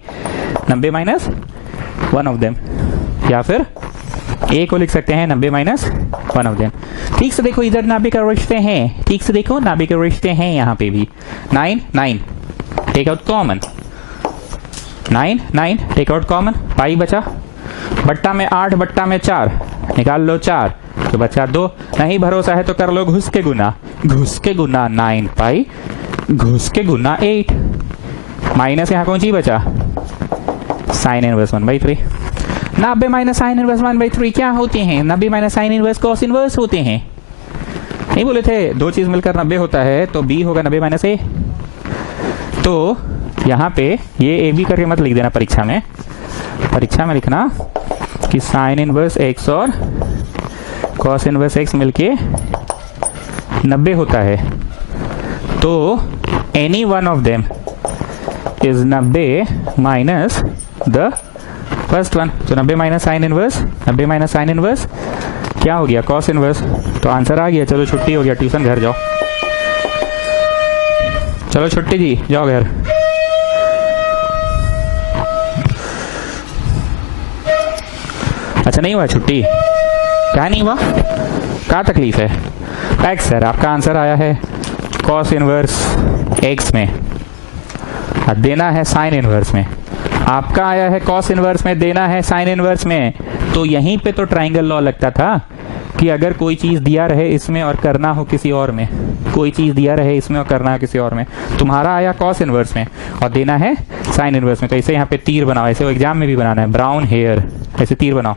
90 माइनस वन ऑफ देम, या फिर ए को लिख सकते हैं 90 माइनस वन ऑफ देम। ठीक से देखो, इधर 90 का रिश्ते हैं, ठीक से देखो 90 के रिश्ते हैं, यहाँ पे भी 9 take out common, 9 take out common, pi बचा, बट्टा में 8 बट्टा में 4 निकाल लो 4 तो बचा 2, नहीं भरोसा है तो कर लो घुस के गुना 9 पाई घुस के गुना 8, माइनस यहाँ कौन सी बचा, sine inverse 1/3। 90 minus sine inverse 1/3 क्या होते हैं, 90 minus sine inverse cos inverse होते हैं। नहीं बोले थे दो चीज मिलकर 90 होता है तो बी होगा 90 माइनस ए। तो यहाँ पे ये ए बी करके मत लिख देना परीक्षा में, परीक्षा में लिखना कि साइन इनवर्स एक्स और कॉस इनवर्स एक्स मिलके 90 होता है, तो any one of them is 90 minus the first one. तो 90 minus sine inverse, 90 minus sine inverse क्या हो गया, कॉस इनवर्स। तो आंसर आ गया, चलो छुट्टी हो गया, ट्यूशन घर जाओ, चलो छुट्टी जी, जाओ घर। अच्छा नहीं हुआ छुट्टी, क्या नहीं हुआ, क्या तकलीफ है। एक्स सर आपका आंसर आया है कॉस इनवर्स एक्स में, देना है साइन इनवर्स में, आपका आया है कॉस इनवर्स में, देना है साइन इनवर्स में। तो यहीं पे तो ट्रायंगल लॉ लगता था कि अगर कोई चीज दिया रहे इसमें और करना हो किसी और में, कोई चीज दिया रहे इसमें और करना हो किसी और में, तुम्हारा आया कॉस इनवर्स में और देना है साइन इनवर्स में। तो ऐसे यहाँ पे तीर बनाओ, ऐसे वो एग्जाम में भी बनाना है, ब्राउन हेयर ऐसे तीर बनाओ,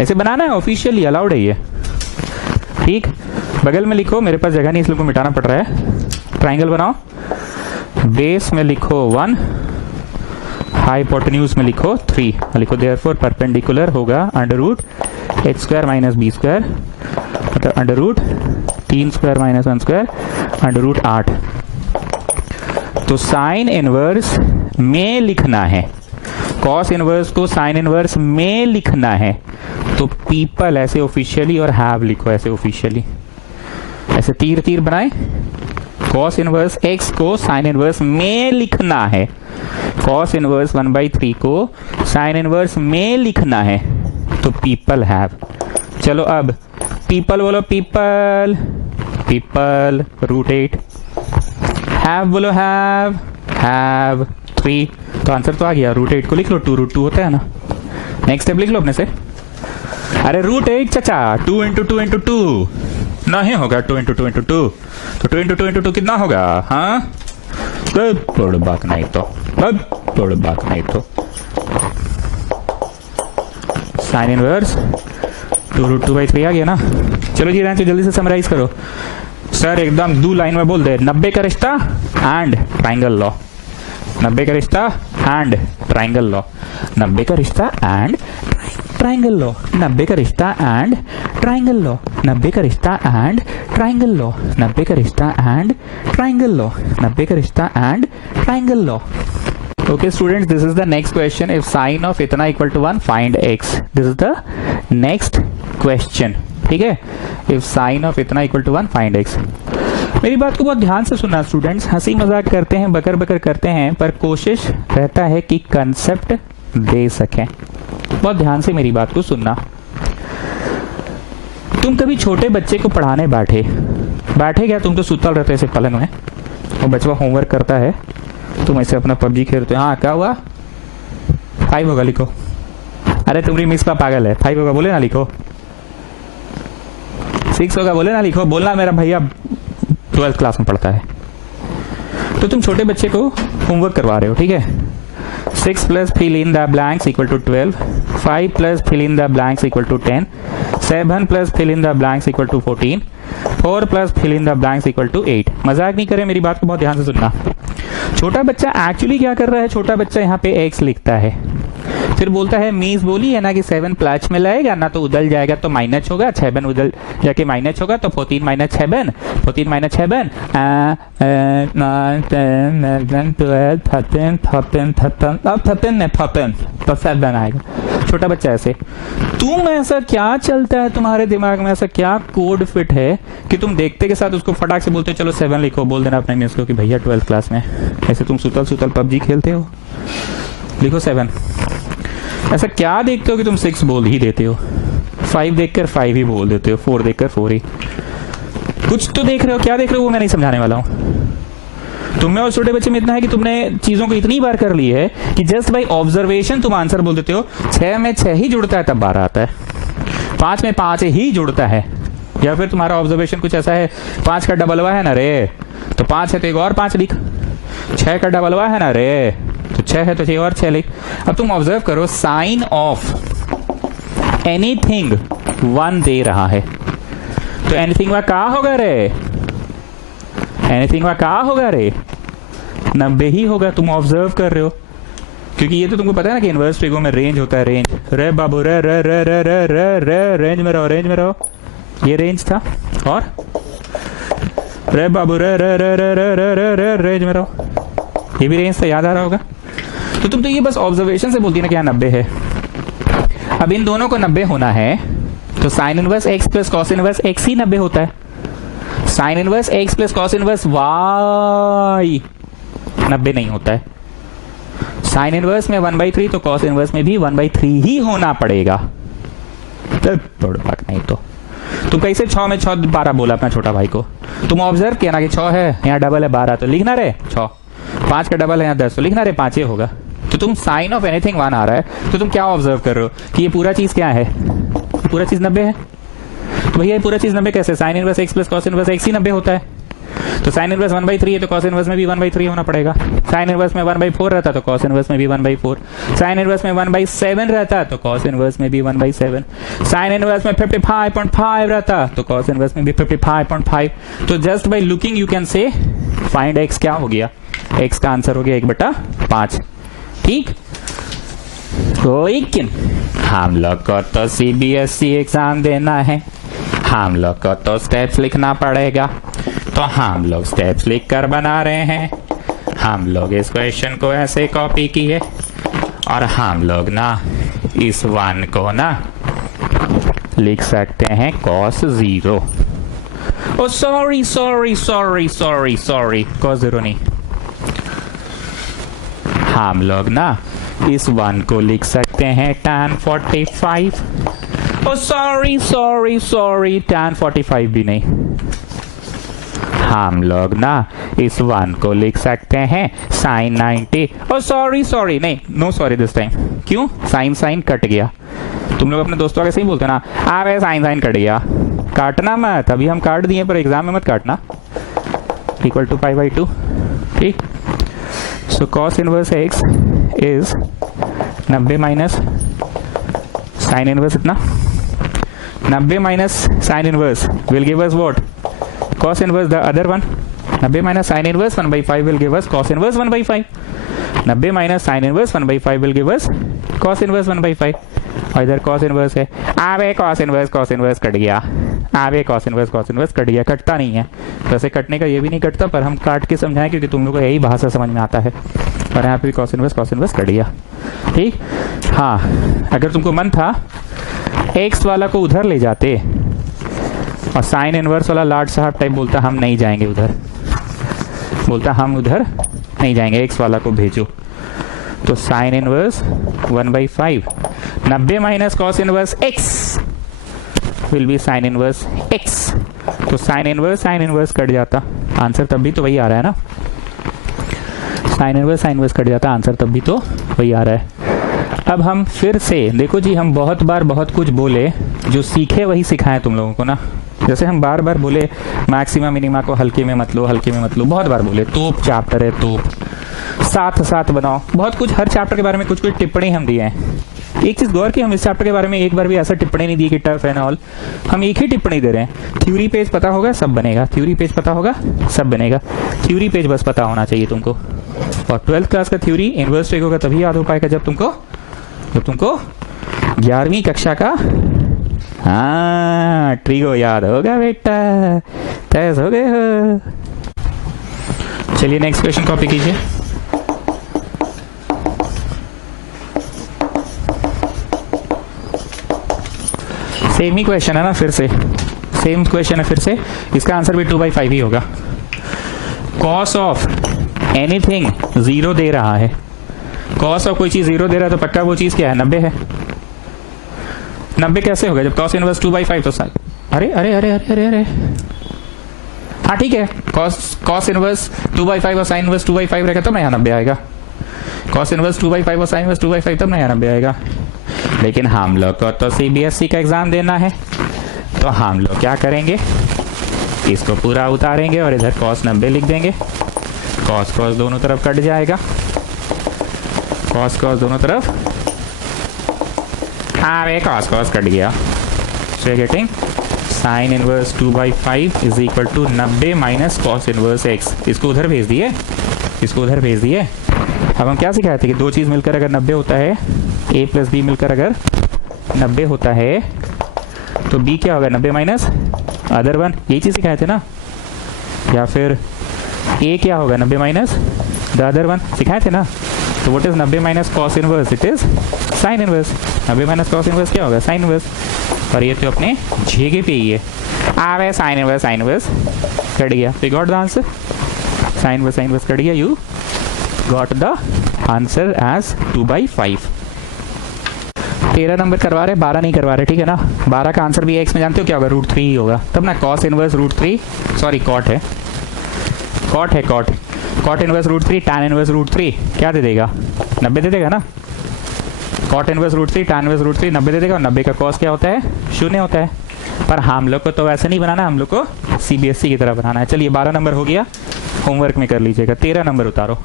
ऐसे बनाना है, ऑफिशियली अलाउड है ये। ठीक, बगल में लिखो, मेरे पास जगह नहीं इसलिए को मिटाना पड़ रहा है। ट्रायंगल बनाओ, बेस में लिखो 1, हाइपोटेन्यूज में लिखो 3, लिखो देयरफॉर परपेंडिकुलर होगा under root h square minus B square, मतलब under root 3 square minus 1 square under root 8। तो साइन इनवर्स में लिखना है, कॉस इनवर्स को साइन इनवर्स में लिखना है, तो पीपल ऐसे ऑफिशियली और हैव लिखो ऐसे ऑफिशियली, ऐसे तीर तीर बनाए। कॉस इनवर्स x को साइन इनवर्स में लिखना है, कॉस इनवर्स 1/3 को साइन इनवर्स में लिखना है, तो पीपल हैव। चलो अब पीपल बोलो, पीपल पीपल रूट 8, हैव बोलो हैव 3, तो आंसर तो आ गया। रूट 8 को लिख लो, 2 रूट 2 होता है ना। नेक्स्ट स्टेप लिख लो अपने से। अरे रूट 8 चचा 2 इंटू 2 इंटू 2 नहीं होगा, 2 इंटू 2 इंटू 2, तो 2 इंटू 2 इंटू 2 कितना होगा? हाँ बड़ बात नहीं तो, बड़ बात नहीं तो। साइन इनवर्स 2 रूट 2/3 आ गया ना। चलो जी रैंचो जल्दी से समराइज करो। सर एकदम 2 लाइन में बोल दे, 90 का रिश्ता एंड ट्राइंगल लॉ, 90 का रिश्ता एंड ट्राइंगल लॉ, 90 का रिश्ता एंड ट्राइंगल लॉ, 90 का रिश्ता एंड ट्राइंगल लॉ, 90 का रिश्ता एंड ट्राइंगल लॉ, 90 का रिश्ता एंड ट्राइंगल लॉ, 90 का रिश्ता and triangle law. Okay students, this is the next question. If sine of इतना equal to 1, find x. This is the next question. ठीक है, if sine of इतना equal to 1, find x. मेरी बात को बहुत ध्यान से सुनना स्टूडेंट्स, हंसी मजाक करते हैं, बकर बकर करते हैं, पर कोशिश रहता है कि कंसेप्ट दे सकें। बहुत ध्यान से मेरी बात को सुनना। तुम कभी छोटे बच्चे को पढ़ाने बैठे क्या, तुम तो सुतल रहते ऐसे पलंग में, और बच्चा होमवर्क करता है, तुम ऐसे अपना पबजी खेलते हो। हाँ क्या हुआ? 5 होगा लिखो। अरे तुम्हारी मिस का पागल है, 5 होगा बोले ना लिखो, 6 होगा बोले ना लिखो, बोलना मेरा भैया 12th क्लास में पढ़ता है। तो तुम छोटे बच्चे को होमवर्क करवा रहे हो, ठीक है। 6 plus fill in the blanks equal to 12, 5 plus fill in the blanks equal to 10, 7 plus fill in the blanks equal to 14, 4 plus fill in the blanks equal to 8। मजाक नहीं करें, मेरी बात को बहुत ध्यान से सुनना। छोटा बच्चा एक्चुअली क्या कर रहा है, छोटा बच्चा यहाँ पे x लिखता है, फिर बोलता है मीस बोली है ना कि 7 प्लस में लाएगा ना तो उधर जाएगा तो माइनस होगा, 7 उधर जाके माइनस होगा, तो 14 माइनस 7, 14 माइनस 7 तो 7 आएगा। छोटा बच्चा ऐसे, तुम ऐसा क्या चलता है तुम्हारे दिमाग में, ऐसा क्या कोड फिट है कि तुम देखते के साथ उसको फटाक से बोलते चलो 7 लिखो, बोल देना अपने मिस को कि भैया 12th क्लास में ऐसे तुम सुतल सुतल पबजी खेलते हो, लिखो 7। ऐसा क्या देखते हो कि तुम 6 बोल ही देते हो, 5 देखकर 5 ही बोल देते हो, 4 देखकर 4 ही। कुछ तो देख रहे हो, क्या देख रहे हो वो मैं नहीं समझाने वाला हूं। तुम्हें और छोटे बच्चे में इतना है कि तुमने चीजों को इतनी बार कर ली है कि जस्ट बाई ऑब्जर्वेशन तुम आंसर बोल देते हो। 6 में 6 ही जुड़ता है तब 12 आता है, 5 में 5 ही जुड़ता है, या फिर तुम्हारा ऑब्जर्वेशन कुछ ऐसा है 5 का डबलवा है ना रे, तो 5 है तो एक और 5 लिख, 6 का डबलवा है ना रे, तो 6 है तो 6 और 6 लिख। अब तुम ऑब्जर्व करो, साइन ऑफ एनीथिंग 1 दे रहा है, तो एनीथिंग वा क्या होगा रे, एनीथिंग वा क्या होगा रे, 90 ही होगा। तुम ऑब्जर्व कर रहे हो, क्योंकि ये तो तुमको पता है ना कि इनवर्स ट्रिगो में रेंज होता है, रेंज। रे बाबू रे रे रे रे रे रे रे रेंज में रहो, रेंज में रहो, ये रेंज था, और रे बाबू रे रे रे रे रे रे रे रे रेंज में रहो, ये भी रेंज था, याद आ रहा होगा। तो तुम तो ये बस ऑब्जर्वेशन से बोलती ना कि यहाँ 90 है। अब इन दोनों को 90 होना है तो sine inverse x plus cos inverse x ही 90 होता है। Sine inverse x plus cos inverse y 90 नहीं होता है। साइन इनवर्स में 1/3 तो कॉस इनवर्स में भी 1/3 ही होना पड़ेगा, थोड़ा बात नहीं तो। तुम कैसे 6 में 6 12 बोला अपना छोटा भाई को, तुम ऑब्जर्व किया ना कि 6 है, यहाँ डबल है 12, तो लिखना रे 6, 5 का डबल है यहाँ 10, तो लिखना रे 5 ही होगा। तो तुम साइन ऑफ एनीथिंग 1 आ रहा है, तो तुम क्या ऑब्जर्व कर रहे हो कि ये पूरा चीज क्या है, पूरा चीज 90 है। तो भैया ये पूरा चीज 90 कैसे, sine inverse x plus cos inverse x ही 90 होता है। तो साइन इनवर्स 1/3 है तो कॉस इनवर्स में भी 1/3 होना पड़ेगा। साइन इनवर्स में 1/4 रहता तो कॉस इनवर्स में भी 1/4। साइन इनवर्स में 1/7 रहता तो कॉस इनवर्स में भी 1/7। साइन इनवर्स में 55.5 रहता तो कॉस इनवर्स में भी 55.5। तो just by looking you can say find x क्या हो गया, x का आंसर हो गया 1/5। ठीक। लेकिन हम लोग को तो सीबीएसई एग्जाम देना है, हम लोग को तो स्टेप्स लिखना पड़ेगा, तो हम लोग स्टेप्स लिख कर बना रहे हैं। हम लोग इस क्वेश्चन को ऐसे कॉपी किए और हम लोग ना इस 1 को ना लिख सकते हैं cos 0। Oh sorry sorry sorry sorry sorry, cos 0 नहीं, हम लोग ना इस 1 को लिख सकते हैं tan 45। ओ सॉरी सॉरी सॉरी, tan 45 भी नहीं, हम लोग ना इस 1 को लिख सकते हैं sin 90। ओ सॉरी सॉरी नहीं, नो सॉरी दिस टाइम। क्यों? साइन कट गया। तुम लोग अपने दोस्तों के सही बोलते ना, अबे साइन कट गया। काटना मत, अभी हम काट दिए पर एग्जाम में मत काटना। इक्वल टू π/2, ठीक। सो cos inverse x is 90 minus sine inverse, इतना 90 minus sine inverse will give us what? cos inverse the other one. 90 minus sine inverse 1/5 will give us cos inverse 1/5। 90 minus sine inverse 1/5 will give us cos inverse 1/5। और इधर cos inverse है, आवे cos inverse cut गया, आवे cos inverse cut गया। कटता नहीं है, वैसे कटने का ये भी नहीं कटता, पर हम काट के समझाएं क्योंकि तुम लोग को यही भाषा समझ में आता है। और यहाँ पे भी cos इनवर्स कट गया, ठीक। हाँ, अगर तुमको मन था x वाला को उधर ले जाते और साइन इनवर्स वाला लाड साहब टाइप बोलता हम नहीं जाएंगे उधर, बोलता हम उधर नहीं जाएंगे, x वाला को भेजो, तो sine inverse 1/5। 90 minus cos inverse x will be sine inverse x, तो साइन इनवर्स कट जाता, आंसर तब भी तो वही आ रहा है ना। साइन इनवर्स कट जाता, आंसर तब भी तो वही आ रहा है। अब हम फिर से देखो जी, हम बहुत बार बहुत कुछ बोले, जो सीखे वही सिखाएं तुम लोगों को ना। जैसे हम बार बार बोले मैक्सिमा मिनिमा को हल्के में मत लो, हल्के में मत लो, बहुत बार बोले। तोप चैप्टर है, तोप साथ बनाओ, बहुत कुछ, हर चैप्टर के बारे में कुछ कुछ टिप्पणी हम दिए हैं। एक चीज गौर की, हम इस चैप्टर के बारे में एक बार भी ऐसा टिप्पणी नहीं दी कि टफ है ना ऑल, हम एक ही टिप्पणी दे रहे हैं। थ्योरी पेज पता होगा सब बनेगा, थ्योरी पेज पता होगा सब बनेगा, थ्योरी पेज बस पता होना चाहिए तुमको। और 12th क्लास का थ्योरी इनवर्स ट्रिगो का तभी याद हो पाएगा जब तुमको 11वीं कक्षा का ट्रिगो याद होगा बेटा, तैस हो गए हो। चलिए नेक्स्ट क्वेश्चन कॉपी कीजिए। सेम ही क्वेश्चन है ना, फिर से सेम क्वेश्चन है, फिर से इसका आंसर भी 2/5 ही होगा। कॉस ऑफ एनीथिंग 0 दे रहा है, कॉस ऑफ कोई चीज 0 दे रहा है तो पक्का वो चीज क्या है? 90 है। 90 कैसे होगा जब कॉस इनवर्स 2/5? तो अरे अरे अरे अरे अरे अरे, हाँ ठीक है, कॉस इनवर्स 2/5 और साइन इनवर्स 2/5 रहेगा तब ना यहाँ 90 आएगा। कॉस इनवर्स 2/5 और साइन इनवर्स 2/5 तब ना यहाँ 90 आएगा। लेकिन हम लोग को तो सीबीएसई का एग्जाम देना है, तो हम लोग क्या करेंगे, इसको पूरा उतारेंगे और इधर cos 90 लिख देंगे। cos दोनों तरफ कट जाएगा, cos दोनों तरफ, हाँ cos कट गया। So you getting sine inverse 2/5 is equal to 90 minus cos inverse x। इसको उधर भेज दिए, इसको उधर भेज दिए। अब हम क्या सिखाए थे कि दो चीज मिलकर अगर 90 होता है, a प्लस बी मिलकर अगर 90 होता है तो b क्या होगा? 90 माइनस अदर वन, यही चीज सिखाए थे ना। या फिर a क्या होगा? 90 माइनस द अदर वन, सिखाए थे ना। तो what is 90 minus cos inverse? It is sine inverse. 90 minus cos inverse क्या होगा? Sine inverse. और ये तो अपने जगह पे ही है, आवे साइन इनवर्स कट गया, तो got the answer. Sine inverse cut गया, you got the answer as 2/5। 13 number करवा रहे, 12 नहीं करवा रहे, ठीक है ना। 12 का आंसर भी x में जानते हो क्या होगा? √3 ही होगा तब ना। cos इनवर्स √3, सॉरी कॉट है, कॉट इनवर्स √3, tan इनवर्स √3 क्या दे देगा? 90 दे देगा ना। cot इनवर्स √3, tan इनवर्स √3 90 दे देगा। और 90 का cos क्या होता है? 0 होता है। पर हम लोग को तो वैसे नहीं बनाना, हम लोग को सीबीएसई की तरह बनाना है। चलिए 12 नंबर हो गया, होमवर्क में कर लीजिएगा। 13 नंबर उतारो।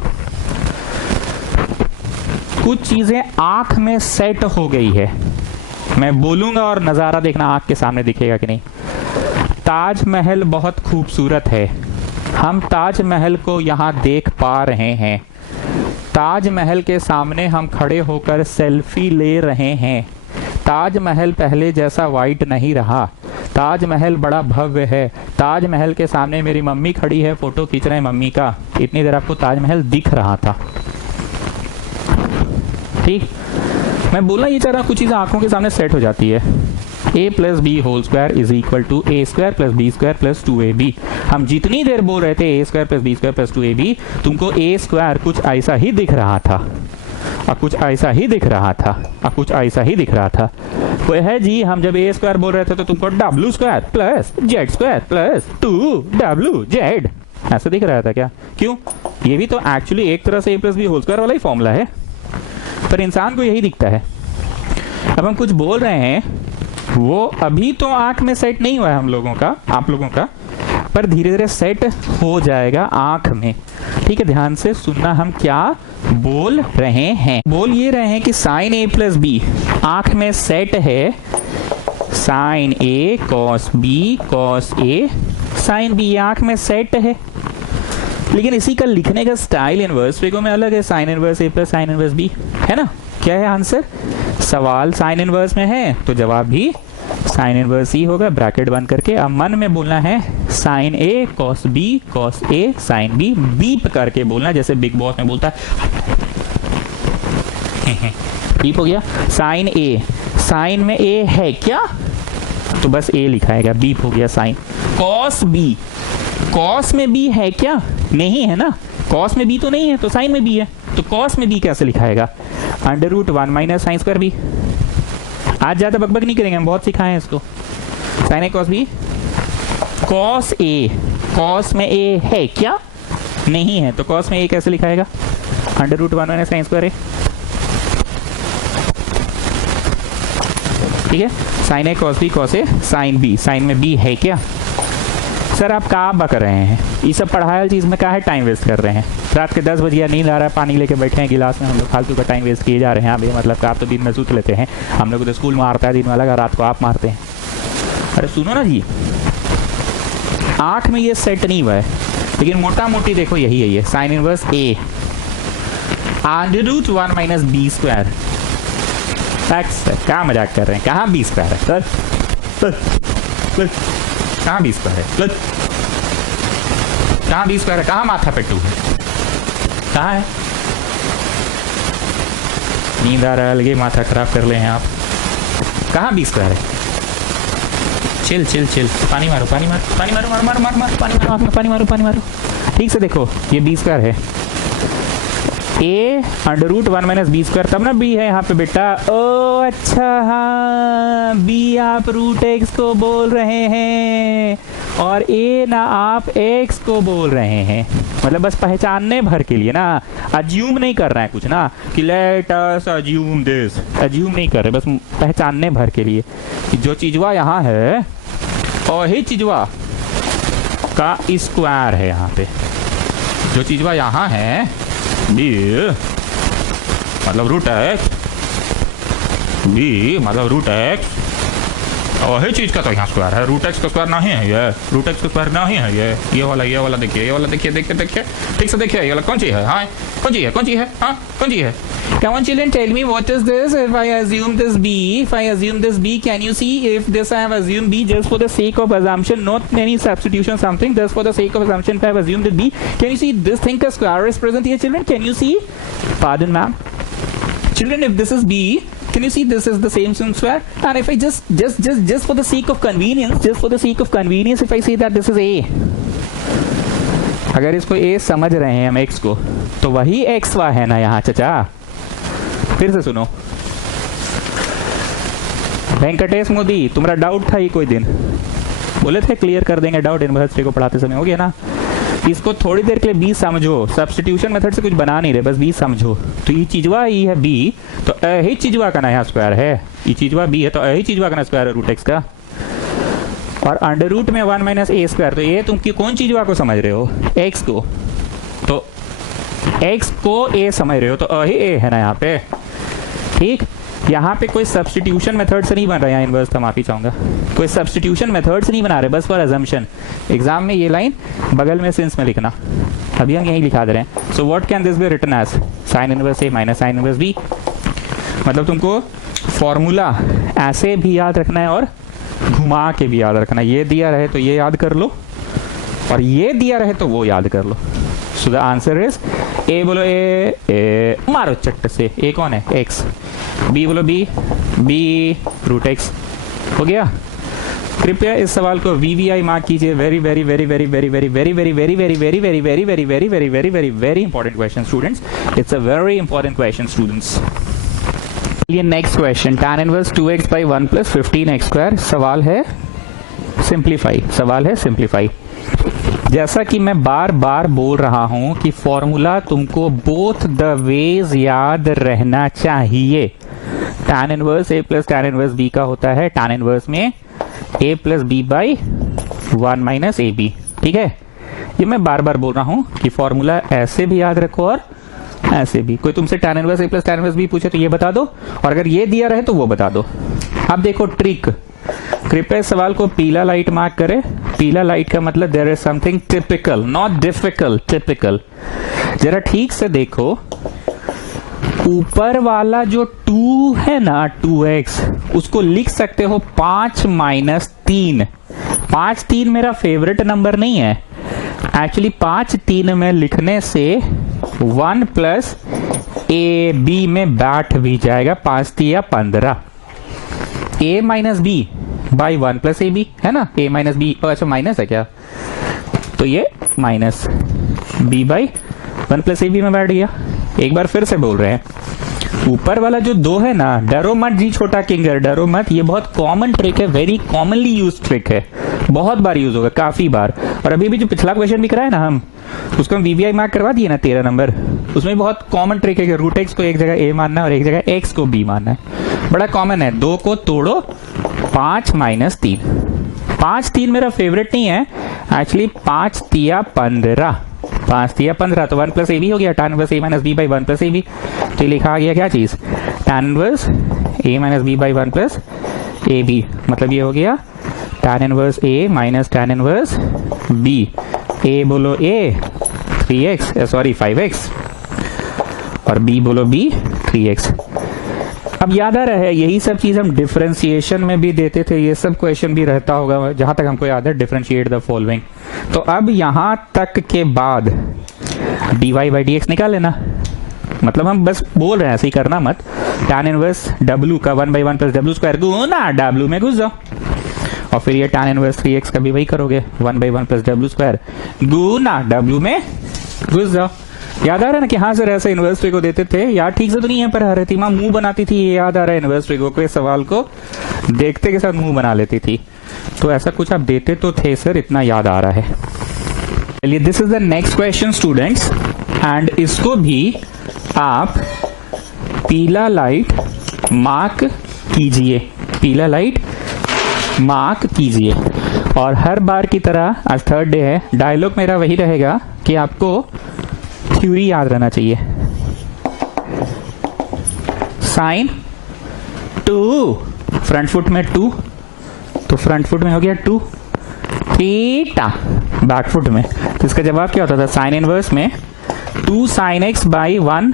कुछ चीजें आंख में सेट हो गई है, मैं बोलूंगा और नजारा देखना आंख के सामने दिखेगा कि नहीं। ताजमहल बहुत खूबसूरत है, हम ताजमहल को यहां देख पा रहे हैं। ताजमहल के सामने हम खड़े होकर सेल्फी ले रहे हैं। ताजमहल पहले जैसा वाइट नहीं रहा, ताजमहल बड़ा भव्य है। ताजमहल के सामने मेरी मम्मी खड़ी है, फोटो खींच रहे हैं मम्मी का, इतनी देर आपको ताजमहल दिख रहा था। ठीक, मैं बोला ये चारा कुछ चीज़ें आंखों के सामने सेट हो जाती है। a plus B whole square is equal to A square plus B square plus 2ab। हम जितनी देर बोल रहे थे A square plus B square plus 2ab, तुमको ए स्क्वायर कुछ ऐसा ही दिख रहा था और कुछ ऐसा ही दिख रहा था और कुछ ऐसा ही दिख रहा था। वो है जी, हम जब ए स्क्वायर बोल रहे थे तो तुमको W square plus Z square plus 2wz ऐसा दिख रहा था क्या? क्यों? ये भी तो एक्चुअली एक तरह से ए प्लस बी होल स्क्वायर वाला ही फॉर्मूला है, पर इंसान को यही दिखता है। अब हम कुछ बोल रहे हैं, वो अभी तो आंख में सेट नहीं हुआ है हम लोगों का, आप लोगों का, पर धीरे धीरे सेट हो जाएगा आंख में। ठीक है, ध्यान से सुनना हम क्या बोल रहे हैं। बोल ये रहे हैं कि साइन ए प्लस बी आंख में सेट है, sine A cos B cos A sine B आंख में सेट है। लेकिन इसी का लिखने का स्टाइल इनवर्स फिगर में अलग है। साइन इनवर्स ए प्लस साइन इनवर्स बी है ना। क्या है आंसर? सवाल साइन इनवर्स में है तो जवाब भी साइन इनवर्स ही होगा, ब्रैकेट बंद करके। अब मन में बोलना है sine A cos A sine B, beep करके बोलना जैसे बिग बॉस में बोलता है। बीप हो गया। साइन ए, साइन में ए है क्या तो बस ए लिखाएगा, बीप हो गया साइन। कॉस बी, कॉस में बी है क्या? नहीं है ना, कॉस में बी तो नहीं है तो साइन में बी है, तो कॉस में बी कैसे लिखाएगा? Under root 1 minus sine square B. आज ज्यादा बकबक नहीं करेंगे, हम बहुत सिखाए हैं इसको। Sign A cos B, cos A, cos में ए है क्या? नहीं है, तो कॉस में ए कैसे लिखाएगा? Under root 1 minus sine square A. ठीक है, sine A cos A sine B, sine में बी है क्या? सर आप कहाँ बक रहे हैं? ये सब पढ़ाई वाली चीज़ में कहाँ है टाइम वेस्ट कर रहे हैं? रात के 10 बज गया, नींद आ रहा है, पानी लेके बैठे हैं गिलास में, हम लोग फालतू का टाइम वेस्ट किए जा रहे हैं। आप ये मतलब कि आप तो दिन में सूत लेते हैं, हम लोग तो स्कूल मारता है दिन वाला का, रात को आप मारते हैं। अरे सुनो ना जी, आँख में ये सेट नहीं हुआ है, लेकिन मोटा मोटी देखो यही है, ये sine inverse A under root 1 minus B square. क्या मजाक कर रहे हैं? कहाँ बी स्क्वायर है सर? कहाँ बी स्क्वायर है? कहाँ बी स्क्वायर है? कहाँ माथा पे 2 है? कहाँ है? नींद आ रहा है, लगे माथा खराब कर ले हैं आप। कहाँ बी स्क्वायर है? चिल चिल चिल, पानी मारो पानी मारो पानी मारो मारो मारो मारो मारो पानी मारो आँख में पानी मारो पानी मारो। ठीक से देखो, ये बी स्क्वायर है, A under root 1 minus B square, तब ना बी है यहाँ पे बेटा। ओ अच्छा, हाँ बी आप रूट एक्स को बोल रहे हैं और ए ना आप एक्स को बोल रहे हैं, मतलब बस पहचानने भर के लिए ना, अज्यूम नहीं कर रहे हैं कुछ ना कि let us assume this, assume नहीं कर रहे, बस पहचानने भर के लिए कि जो चीजवा यहाँ है वही चीजवा का स्क्वायर है यहाँ पे। जो चीजवा यहाँ है बी मतलब रूट एक्स, बी मतलब रूट एक्स, वही चीज का तो यहाँ स्क्वायर है। रूट एक्स का स्क्वायर नहीं है ये, रूट एक्स का स्क्वायर नहीं है ये वाला देखिए, ये वाला देखिए देखिए देखिए ठीक से देखिए, ये वाला कौन सी है? हाँ कौन सी है? कौन सी है? हाँ कौन सी है? Come on children, tell me what is this? If I assume this B, if I assume this B, can you see if this I have assumed B just for the sake of assumption, not any substitution something, just for the sake of assumption if I have assumed it B, can you see this thing का square is present here children? Can you see? Pardon ma'am. Children, if this is B, can you see this is the same square? And if I just for the sake of convenience, if I say that this is A, अगर इसको A समझ रहे हैं हम X को, तो वही X Y है ना यहाँ चचा। फिर से सुनो, वेंकटेश मोदी तुम्हारा डाउट था ये कोई दिन, बोले थे क्लियर कर देंगे डाउट यूनिवर्सिटी को पढ़ाते समय, हो गया ना। इसको थोड़ी देर के लिए बी समझो, सब्स्टिट्यूशन मेथड से कुछ बना नहीं रहे, बस बी समझो। तो ये चीजवा ई है बी, तो यही चीजवा का ना यहाँ स्क्वायर है, ये चीजवा बी है तो यही चीजवा का ना स्क्वायर है रूट एक्स का, और अंडर रूट में 1 माइनस ए स्क्वायर, तो ये तुम कौन चीजवा को समझ रहे हो? एक्स को, तो एक्स को ए समझ रहे हो तो यही ए है ना यहाँ पे। ठीक, यहाँ पे कोई सब्स्टिट्यूशन मेथड से नहीं बन रहा है, इनवर्स था माफी चाहूंगा, कोई सब्स्टिट्यूशन मेथड से नहीं बना रहे, बस फॉर अजम्पशन। एग्जाम में ये लाइन बगल में सिंस में लिखना अभी हम यही लिखा दे रहे हैं। So what can this be written as? Sine inverse a minus sine inverse b. मतलब तुमको फॉर्मूला ऐसे भी याद रखना है और घुमा के भी याद रखना है। ये दिया रहे तो ये याद कर लो, और ये दिया रहे तो वो याद कर लो। So the answer is a बोलो ए मारो चट्ट से, ए कौन है? एक्स। बी बोलो बी रूट एक्स। हो गया। कृपया इस सवाल को VVI मार्क कीजिए। Very very very very very very very very very very very very very very very very very very very important question students. It's a very important question students. चलिए next question, tan inverse 2x by 1 plus 15x square। सवाल है simplify. जैसा कि मैं बार बार बोल रहा हूं कि फॉर्मूला तुमको बोथ द वेज याद रहना चाहिए। tan inverse a plus tan inverse b का होता है tan इनवर्स में a plus b by 1 minus a B. ठीक है, ये मैं बार बार बोल रहा हूं कि फॉर्मूला ऐसे भी याद रखो और ऐसे भी। कोई तुमसे tan inverse a plus tan inverse b पूछे तो ये बता दो, और अगर ये दिया रहे तो वो बता दो। अब देखो ट्रिक, कृपया इस सवाल को पीला लाइट मार्क करे। पीला लाइट का मतलब there is something typical, not difficult, typical. जरा ठीक से देखो, ऊपर वाला जो 2 है ना 2x, उसको लिख सकते हो 5 माइनस 3। 5 3 मेरा फेवरेट नंबर नहीं है एक्चुअली। 5 3 में लिखने से 1 प्लस ए बी में बैठ भी जाएगा। 5 3 15। a minus b by 1 plus A b है ना। a माइनस बी, अच्छा माइनस है क्या, तो ये minus b by 1 plus A b में बैठ गया। एक बार फिर से बोल रहे हैं, ऊपर वाला जो 2 है ना, डरो मत जी छोटा किंगर, डरो मत। ये बहुत कॉमन ट्रिक है, वेरी कॉमनली यूज ट्रिक है, बहुत बार यूज होगा, काफी बार। और अभी भी जो पिछला क्वेश्चन भी कराया ना हम, उसको हम VVI मार्क करवा दिए ना 13 नंबर। उसमें बहुत कॉमन ट्रिक है कि रूट एक्स को एक जगह a मानना है और एक जगह x को b मानना है। बड़ा कॉमन है। 2 को तोड़ो, 5 माइनस 3। 5 3 मेरा फेवरेट नहीं है एक्चुअली। 5 3 15। 5 3 15 तो 1 प्लस ए बी हो गया। tan inverse a minus b by 1 plus A b. तो लिखा आ गया क्या चीज? tan inverse a minus b by 1 plus A b. मतलब ये हो गया tan inverse a minus tan inverse b। a बोलो a 3x, सॉरी 5x, और b बोलो b 3x। अब याद आ रहा है, यही सब चीज हम डिफरेंशिएशन में भी देते थे। ये सब क्वेश्चन भी रहता होगा जहां तक हमको याद है, डिफरेंशिएट द फॉलोइंग। तो अब यहां तक के बाद dy बाई डी एक्स निकाल लेना। मतलब हम बस बोल रहे हैं, ऐसे ही करना मत। tan इनवर्स w का 1 by 1 plus W square Guna w में घुस जाओ, और फिर ये tan इनवर्स 3x का भी वही करोगे, 1 by 1 plus W square Guna w में घुस जाओ। याद आ रहा है ना कि हाँ सर ऐसे इनवर्स ट्रिगो देते थे। यार ठीक से तो नहीं है, पर हरतिमा मुंह बनाती थी, ये याद आ रहा है। इनवर्स ट्रिगो के सवाल को देखते के साथ मुंह बना लेती थी। तो ऐसा कुछ आप देते तो थे सर, इतना याद आ रहा है। चलिए this is the next question students, and इसको भी आप पीला लाइट मार्क कीजिए। पीला लाइट मार्क कीजिए। और हर बार की तरह, आज थर्ड डे है, डायलॉग मेरा वही रहेगा कि आपको थ्योरी याद रहना चाहिए। साइन 2, फ्रंट फुट में 2, तो फ्रंट फुट में हो गया 2। थीटा बैक फुट में, तो इसका जवाब क्या होता था? साइन इनवर्स में 2 साइन एक्स बाई 1।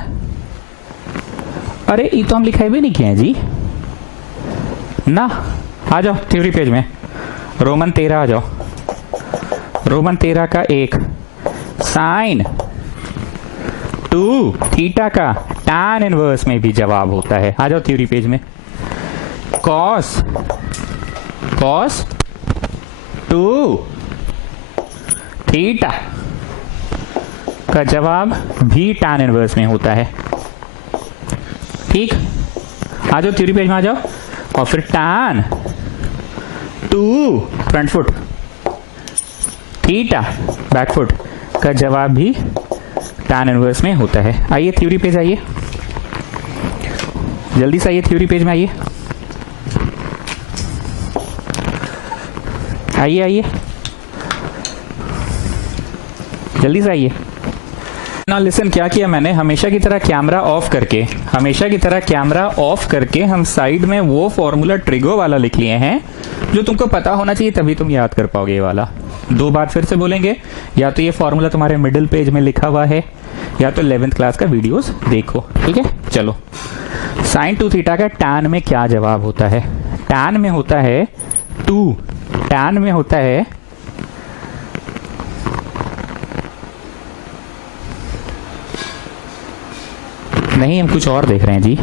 अरे ये तो हम लिखाई भी नहीं किए हैं जी ना। आ जाओ थ्योरी पेज में, रोमन 13 आ जाओ। रोमन 13 का 1 साइन 2 थीटा का tan इनवर्स में भी जवाब होता है। आ जाओ थ्योरी पेज में। cos 2 थीटा का जवाब भी tan इनवर्स में होता है। ठीक, आ जाओ थ्योरी पेज में आ जाओ। और फिर tan 2 front foot theta back foot का जवाब भी tan इनवर्स में होता है। आइए थ्योरी पेज आइए, जल्दी से आइए थ्योरी पेज में आइए, आइए आइए जल्दी से आइए ना। लिसन, क्या किया मैंने, हमेशा की तरह कैमरा ऑफ करके हम साइड में वो फॉर्मूला ट्रिगो वाला लिख लिए हैं जो तुमको पता होना चाहिए, तभी तुम याद कर पाओगे ये वाला। दो बार फिर से बोलेंगे, या तो ये फॉर्मूला तुम्हारे मिडिल पेज में लिखा हुआ है या तो 11th क्लास का वीडियोस देखो, ठीक है। चलो, साइन 2 थीटा का टैन में क्या जवाब होता है? टैन में होता है 2, टैन में होता है नहीं, हम कुछ और देख रहे हैं जी।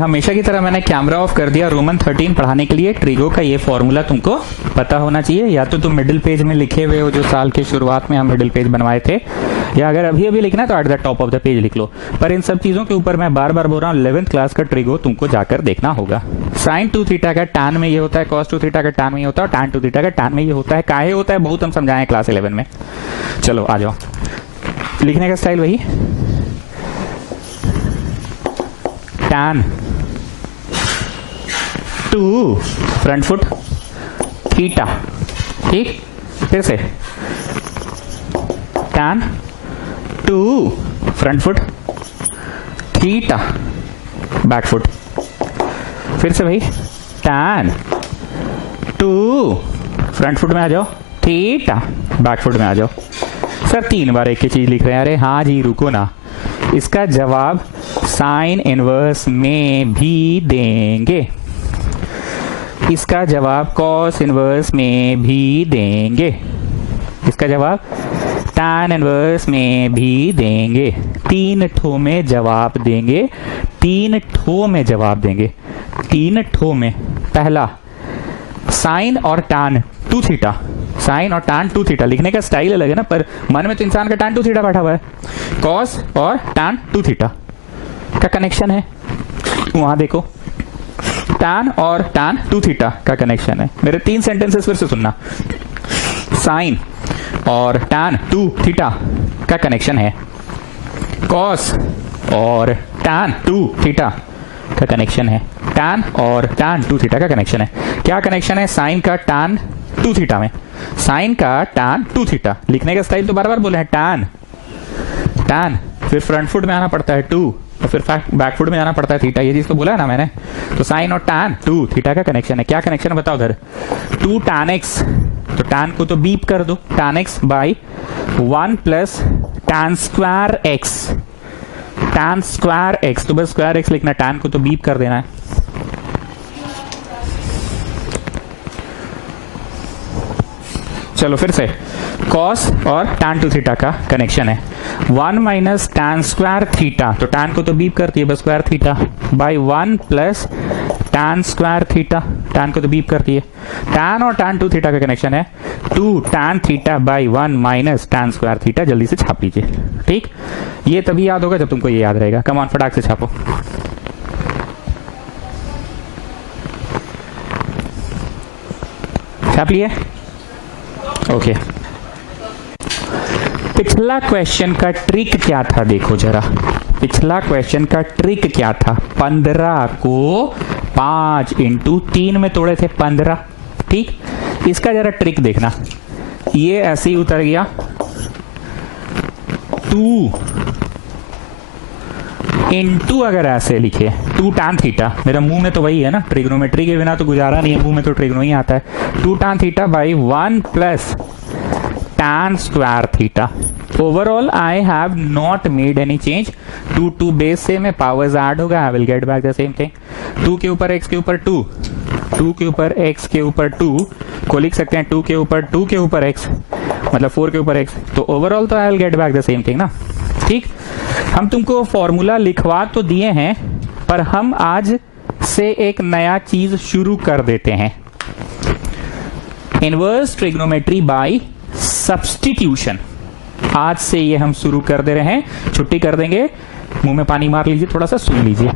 हमेशा की तरह मैंने कैमरा ऑफ कर दिया रोमन 13 पढ़ाने के लिए। ट्रिगो का ये फॉर्मूला तुमको पता होना चाहिए, या तो तुम मिडिल पेज में लिखे हुए हो जो साल के शुरुआत में हम मिडिल पेज बनवाए थे, या अगर अभी अभी लिखना है तो at the top of the page लिख लो। पर इन सब चीजों के ऊपर मैं बार बार बोल रहा हूँ, 11th क्लास का ट्रिगो तुमको जाकर देखना होगा। साइन 2 थीटा का टैन में ये होता है, कॉस 2 थीटा का टैन में ये होता है, और टैन 2 थीटा का टैन में ये होता है। काहे होता है बहुत हम समझाएं क्लास 11 में। चलो आ जाओ, लिखने का स्टाइल वही, टैन 2 फ्रंट फुट थीटा, ठीक। फिर से tan 2 front foot theta back foot. फिर से भाई टैन 2 फ्रंट फुट में आ जाओ, थीटा बैक फुट में आ जाओ। सर 3 बार एक ही चीज लिख रहे हैं। अरे हाँ जी, रुको ना, इसका जवाब साइन इनवर्स में भी देंगे, इसका जवाब कॉस इनवर्स में भी देंगे, इसका जवाब टैन इनवर्स में भी देंगे। 3 ठो में जवाब देंगे, 3 ठो में जवाब देंगे, 3 ठो में। पहला साइन और टैन 2 थीटा, साइन और टैन 2 थीटा, लिखने का स्टाइल अलग है ना, पर मन में तो इंसान का टैन 2 थीटा बैठा हुआ है। कॉस और टैन 2 थीटा का कनेक्शन है, वहां देखो, टैन और टैन 2 थीटा का कनेक्शन है। मेरे 3 सेंटेंसेस फिर से सुनना, साइन और टैन 2 थीटा का कनेक्शन है, कॉस और टैन 2 थीटा का कनेक्शन है, टैन और टैन 2 थीटा का कनेक्शन है। क्या कनेक्शन है? साइन का टैन 2 थीटा में, साइन का टैन 2 थीटा। लिखने का स्टाइल तो बार बार बोले हैं, टैन टैन, फिर फ्रंट फुट में आना पड़ता है 2, और फिर बैक फुट में जाना पड़ता है थीटा। ये चीज तो बोला है ना मैंने। तो साइन और टैन 2 थीटा का कनेक्शन है। क्या कनेक्शन है बताओ उधर? 2 टैन एक्स, तो टैन को तो बीप कर दो, tan x by 1 plus tan square x, tan square x, तो बस स्क्वायर एक्स लिखना, टैन को तो बीप कर देना है। चलो फिर से, कॉस और टैन 2 थीटा का कनेक्शन है, 1 माइनस टैन स्क्वायर थीटा, तो टैन को तो बीप करती है बस square theta, by 1 plus tan square theta, tan को तो बीप करती है। टैन और टैन 2 थीटा का कनेक्शन है 2 tan theta by 1 minus tan square theta. जल्दी से छाप लीजिए, ठीक। ये तभी याद होगा जब तुमको ये याद रहेगा। कम ऑन, फटाक से छापो। छाप लिए? ओके। पिछला क्वेश्चन का ट्रिक क्या था देखो जरा, पिछला क्वेश्चन का ट्रिक क्या था? 15 को 5 इंटू 3 में तोड़े थे 15, ठीक। इसका जरा ट्रिक देखना, ये ऐसे ही उतर गया 2 इंटू, अगर ऐसे लिखे 2 टैन थीटा, मेरा मुंह में तो वही है ना, ट्रिग्नोमेट्री के बिना तो गुजारा नहीं है, मुंह में तो ट्रिग्नो ही आता है। 2 tan theta by 1 plus tan square theta. Overall I have not made any change. 2 base से में पावर्स ऐड होगा, I will get back the same thing. 2 के ऊपर x के ऊपर 2, 2 के ऊपर x के ऊपर 2 को लिख सकते हैं 2 के ऊपर 2 के ऊपर x, मतलब 4 के ऊपर x। तो ओवरऑल तो I will get back the same thing ना, ठीक। हम तुमको फॉर्मूला लिखवा तो दिए हैं, पर हम आज से एक नया चीज शुरू कर देते हैं, इनवर्स ट्रिग्नोमेट्री बाय सब्स्टिट्यूशन। आज से ये हम शुरू कर दे रहे हैं, छुट्टी कर देंगे, मुंह में पानी मार लीजिए, थोड़ा सा सुन लीजिए।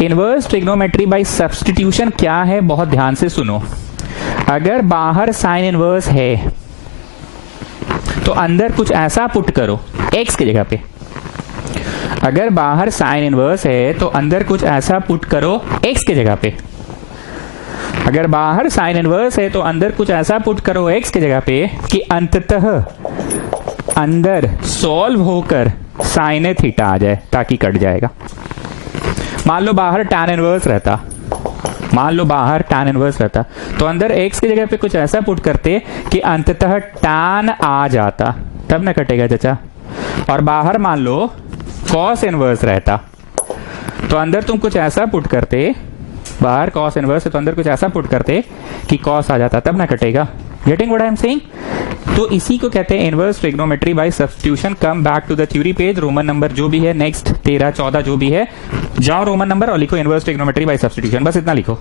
इनवर्स ट्रिग्नोमेट्री बाय सब्स्टिट्यूशन क्या है, बहुत ध्यान से सुनो। अगर बाहर साइन इनवर्स है तो अंदर कुछ ऐसा पुट करो x की जगह पे। अगर बाहर साइन इनवर्स है तो अंदर कुछ ऐसा पुट करो x की जगह पे। अगर बाहर साइन इनवर्स है तो अंदर कुछ ऐसा पुट करो x की जगह पे कि अंततः अंदर सॉल्व होकर साइन थीटा आ जाए ताकि कट जाएगा। मान लो बाहर tan इनवर्स रहता, मान लो बाहर tan इनवर्स रहता, तो अंदर x की जगह पे कुछ ऐसा पुट करते कि अंततः tan आ जाता, तब ना कटेगा चाचा। और बाहर मान लो cos इनवर्स रहता, तो अंदर तुम कुछ ऐसा पुट करते, बाहर cos इनवर्स है तो अंदर कुछ ऐसा पुट करते कि cos आ जाता, तब ना कटेगा। Getting what I am saying? तो इसी को कहते हैं inverse trigonometry by substitution. Come back to the theory page, Roman number जो भी है नेक्स्ट 13 14 जो भी है, जाओ रोमन नंबर और लिखो इनवर्स ट्रिग्नोमेट्री बाय सब्स्टिट्यूशन, बस इतना लिखो।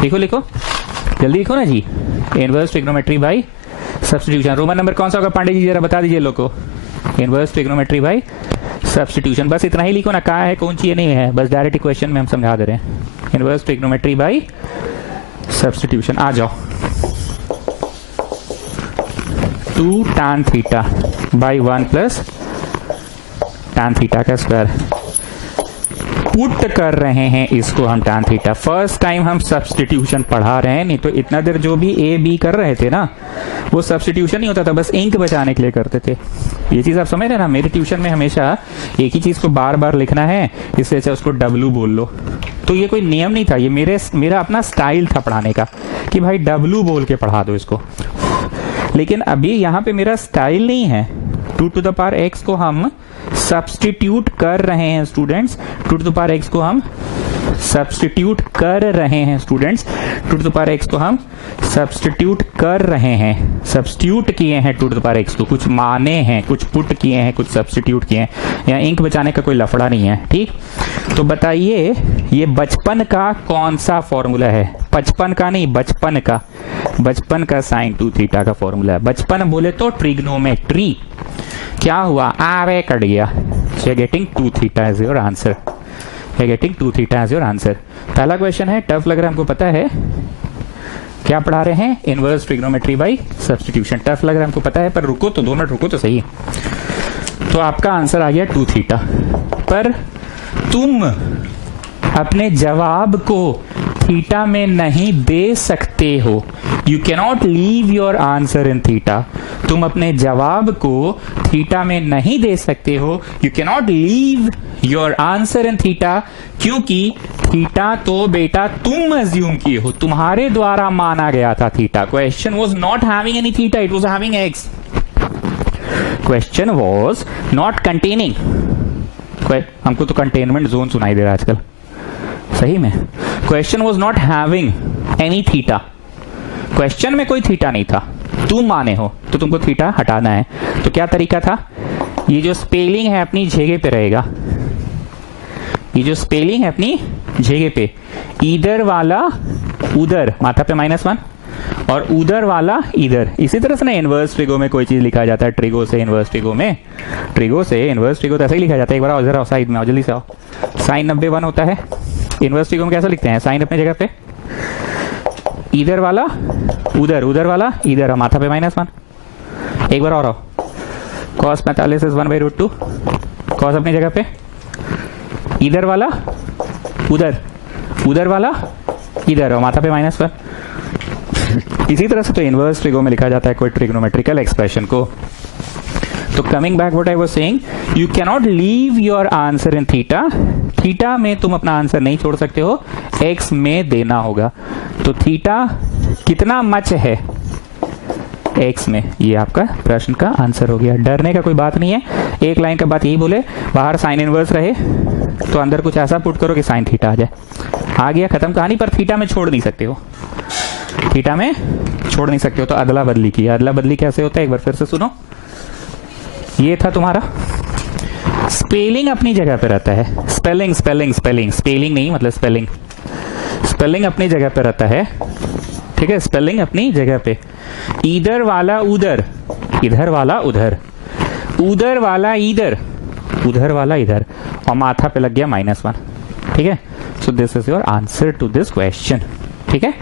लिखो लिखो जल्दी लिखो ना जी, inverse trigonometry by substitution. Roman number कौन सा होगा पांडे जी, जरा बता दीजिए लोग को। इनवर्स ट्रिग्नोमेट्री बाय सब्स्टिट्यूशन, बस इतना ही लिखो ना, कहाँ है कौन सी नहीं है, बस डायरेक्ट इक्वेशन में हम समझा दे रहे हैं। इनवर्स ट्रिग्नोमेट्री बाय सब्स्टिट्यूशन, आ जाओ। 2 tan theta by 1 plus tan theta का स्क्वायर, पुट कर रहे हैं इसको हम tan थीटा। फर्स्ट टाइम हम सब्स्टिट्यूशन पढ़ा रहे हैं, नहीं तो इतना देर जो भी ए बी कर रहे थे ना, वो सब्स्टिट्यूशन नहीं होता था, बस इंक बचाने के लिए करते थे। ये चीज आप समझ रहे ना, मेरे ट्यूशन में हमेशा एक ही चीज को बार बार लिखना है, इससे अच्छा उसको W बोल लो। तो ये कोई नियम नहीं था, ये मेरा अपना स्टाइल था पढ़ाने का कि भाई W बोल के पढ़ा दो इसको। लेकिन अभी यहाँ पे मेरा स्टाइल नहीं है। 2 to the power x को हम सब्स्टिट्यूट कर रहे हैं students, 2 to the power x को हम सब्स्टिट्यूट कर रहे हैं students, 2 to the power x को हम सब्स्टिट्यूट कर रहे हैं, सब्स्टिट्यूट किए हैं 2 to the power x को, कुछ माने हैं, कुछ पुट किए हैं, कुछ सब्स्टिट्यूट किए हैं। यहाँ इंक बचाने का कोई लफड़ा नहीं है, ठीक। तो बताइए ये बचपन का कौन सा फॉर्मूला है? 55 का नहीं, बचपन का, बचपन का sin 2 थीटा का फॉर्मूला है। बचपन बोले तो ट्रिग्नोमेट्री। क्या हुआ? आवे कट गया। So you're getting 2 theta as your answer. You're getting 2 theta as your answer. पहला क्वेश्चन है, टफ लग रहा है हमको पता है, क्या पढ़ा रहे हैं? Inverse trigonometry by substitution. Tough लग रहा है हमको पता है, पर रुको तो 2 मिनट रुको तो सही। तो आपका आंसर आ गया 2 थीटा। पर तुम अपने जवाब को थीटा में नहीं दे सकते हो। You cannot leave your answer in theta. तुम अपने जवाब को थीटा में नहीं दे सकते हो। You cannot leave your answer in theta, क्योंकि थीटा तो बेटा तुम अज्यूम किए हो, तुम्हारे द्वारा माना गया था theta. Question was not having any theta, it was having x. Question was not containing, हमको तो कंटेनमेंट जोन सुनाई दे रहा है आजकल सही में। Question was not having any theta, question में कोई थीटा नहीं था, तुम माने हो तो तुमको थीटा हटाना है। तो क्या तरीका था? ये जो स्पेलिंग है अपनी जगह पे रहेगा, ये जो स्पेलिंग है अपनी जगह पे, इधर वाला उधर माथा पे -1 और उधर वाला इधर। इसी तरह से ना इनवर्स ट्रिगो में कोई चीज लिखा जाता है, ट्रिगो से इनवर्स ट्रिगो में, ट्रिगो से इनवर्स ट्रिगो तो ऐसा ही लिखा जाता है। एक बार जरा साइड में आओ, जल्दी से आओ। साइन 90 1 होता है, इनवर्स ट्रिगो में कैसा लिखते हैं? साइन अपने जगह पे, इधर वाला उधर, उधर वाला इधर, माथा पे -1। एक बार और आओ, cos 45 is 1/√2, cos अपनी जगह पे, इधर वाला उधर, उधर वाला इधर, और माथा पे -1। इसी तरह से तो इनवर्स ट्रिगो में लिखा जाता है कोई ट्रिग्नोमेट्रिकल एक्सप्रेशन को। तो coming back what I was saying, you cannot leave your answer in theta. Theta में तुम अपना आंसर नहीं छोड़ सकते हो, एक्स में देना होगा। तो थीटा कितना मच है एक्स में, ये आपका प्रश्न का आंसर हो गया। डरने का कोई बात नहीं है, एक लाइन का बात यही बोले, बाहर साइन इनवर्स रहे तो अंदर कुछ ऐसा पुट करो कि साइन थीटा आ जाए। आ गया, खत्म कहानी। पर थीटा में छोड़ नहीं सकते हो, थीटा में छोड़ नहीं सकते हो, तो अदला बदली की। अदला बदली कैसे होता है एक बार फिर से सुनो। ये था तुम्हारा, स्पेलिंग अपनी जगह पे रहता है, स्पेलिंग स्पेलिंग स्पेलिंग, स्पेलिंग नहीं मतलब स्पेलिंग, स्पेलिंग अपनी जगह पे रहता है, ठीक है, स्पेलिंग अपनी जगह पे। इधर वाला उधर, इधर वाला उधर, उधर वाला इधर, उधर वाला इधर, और माथा पे लग गया -1, ठीक है। So this is your answer to this question, ठीक है।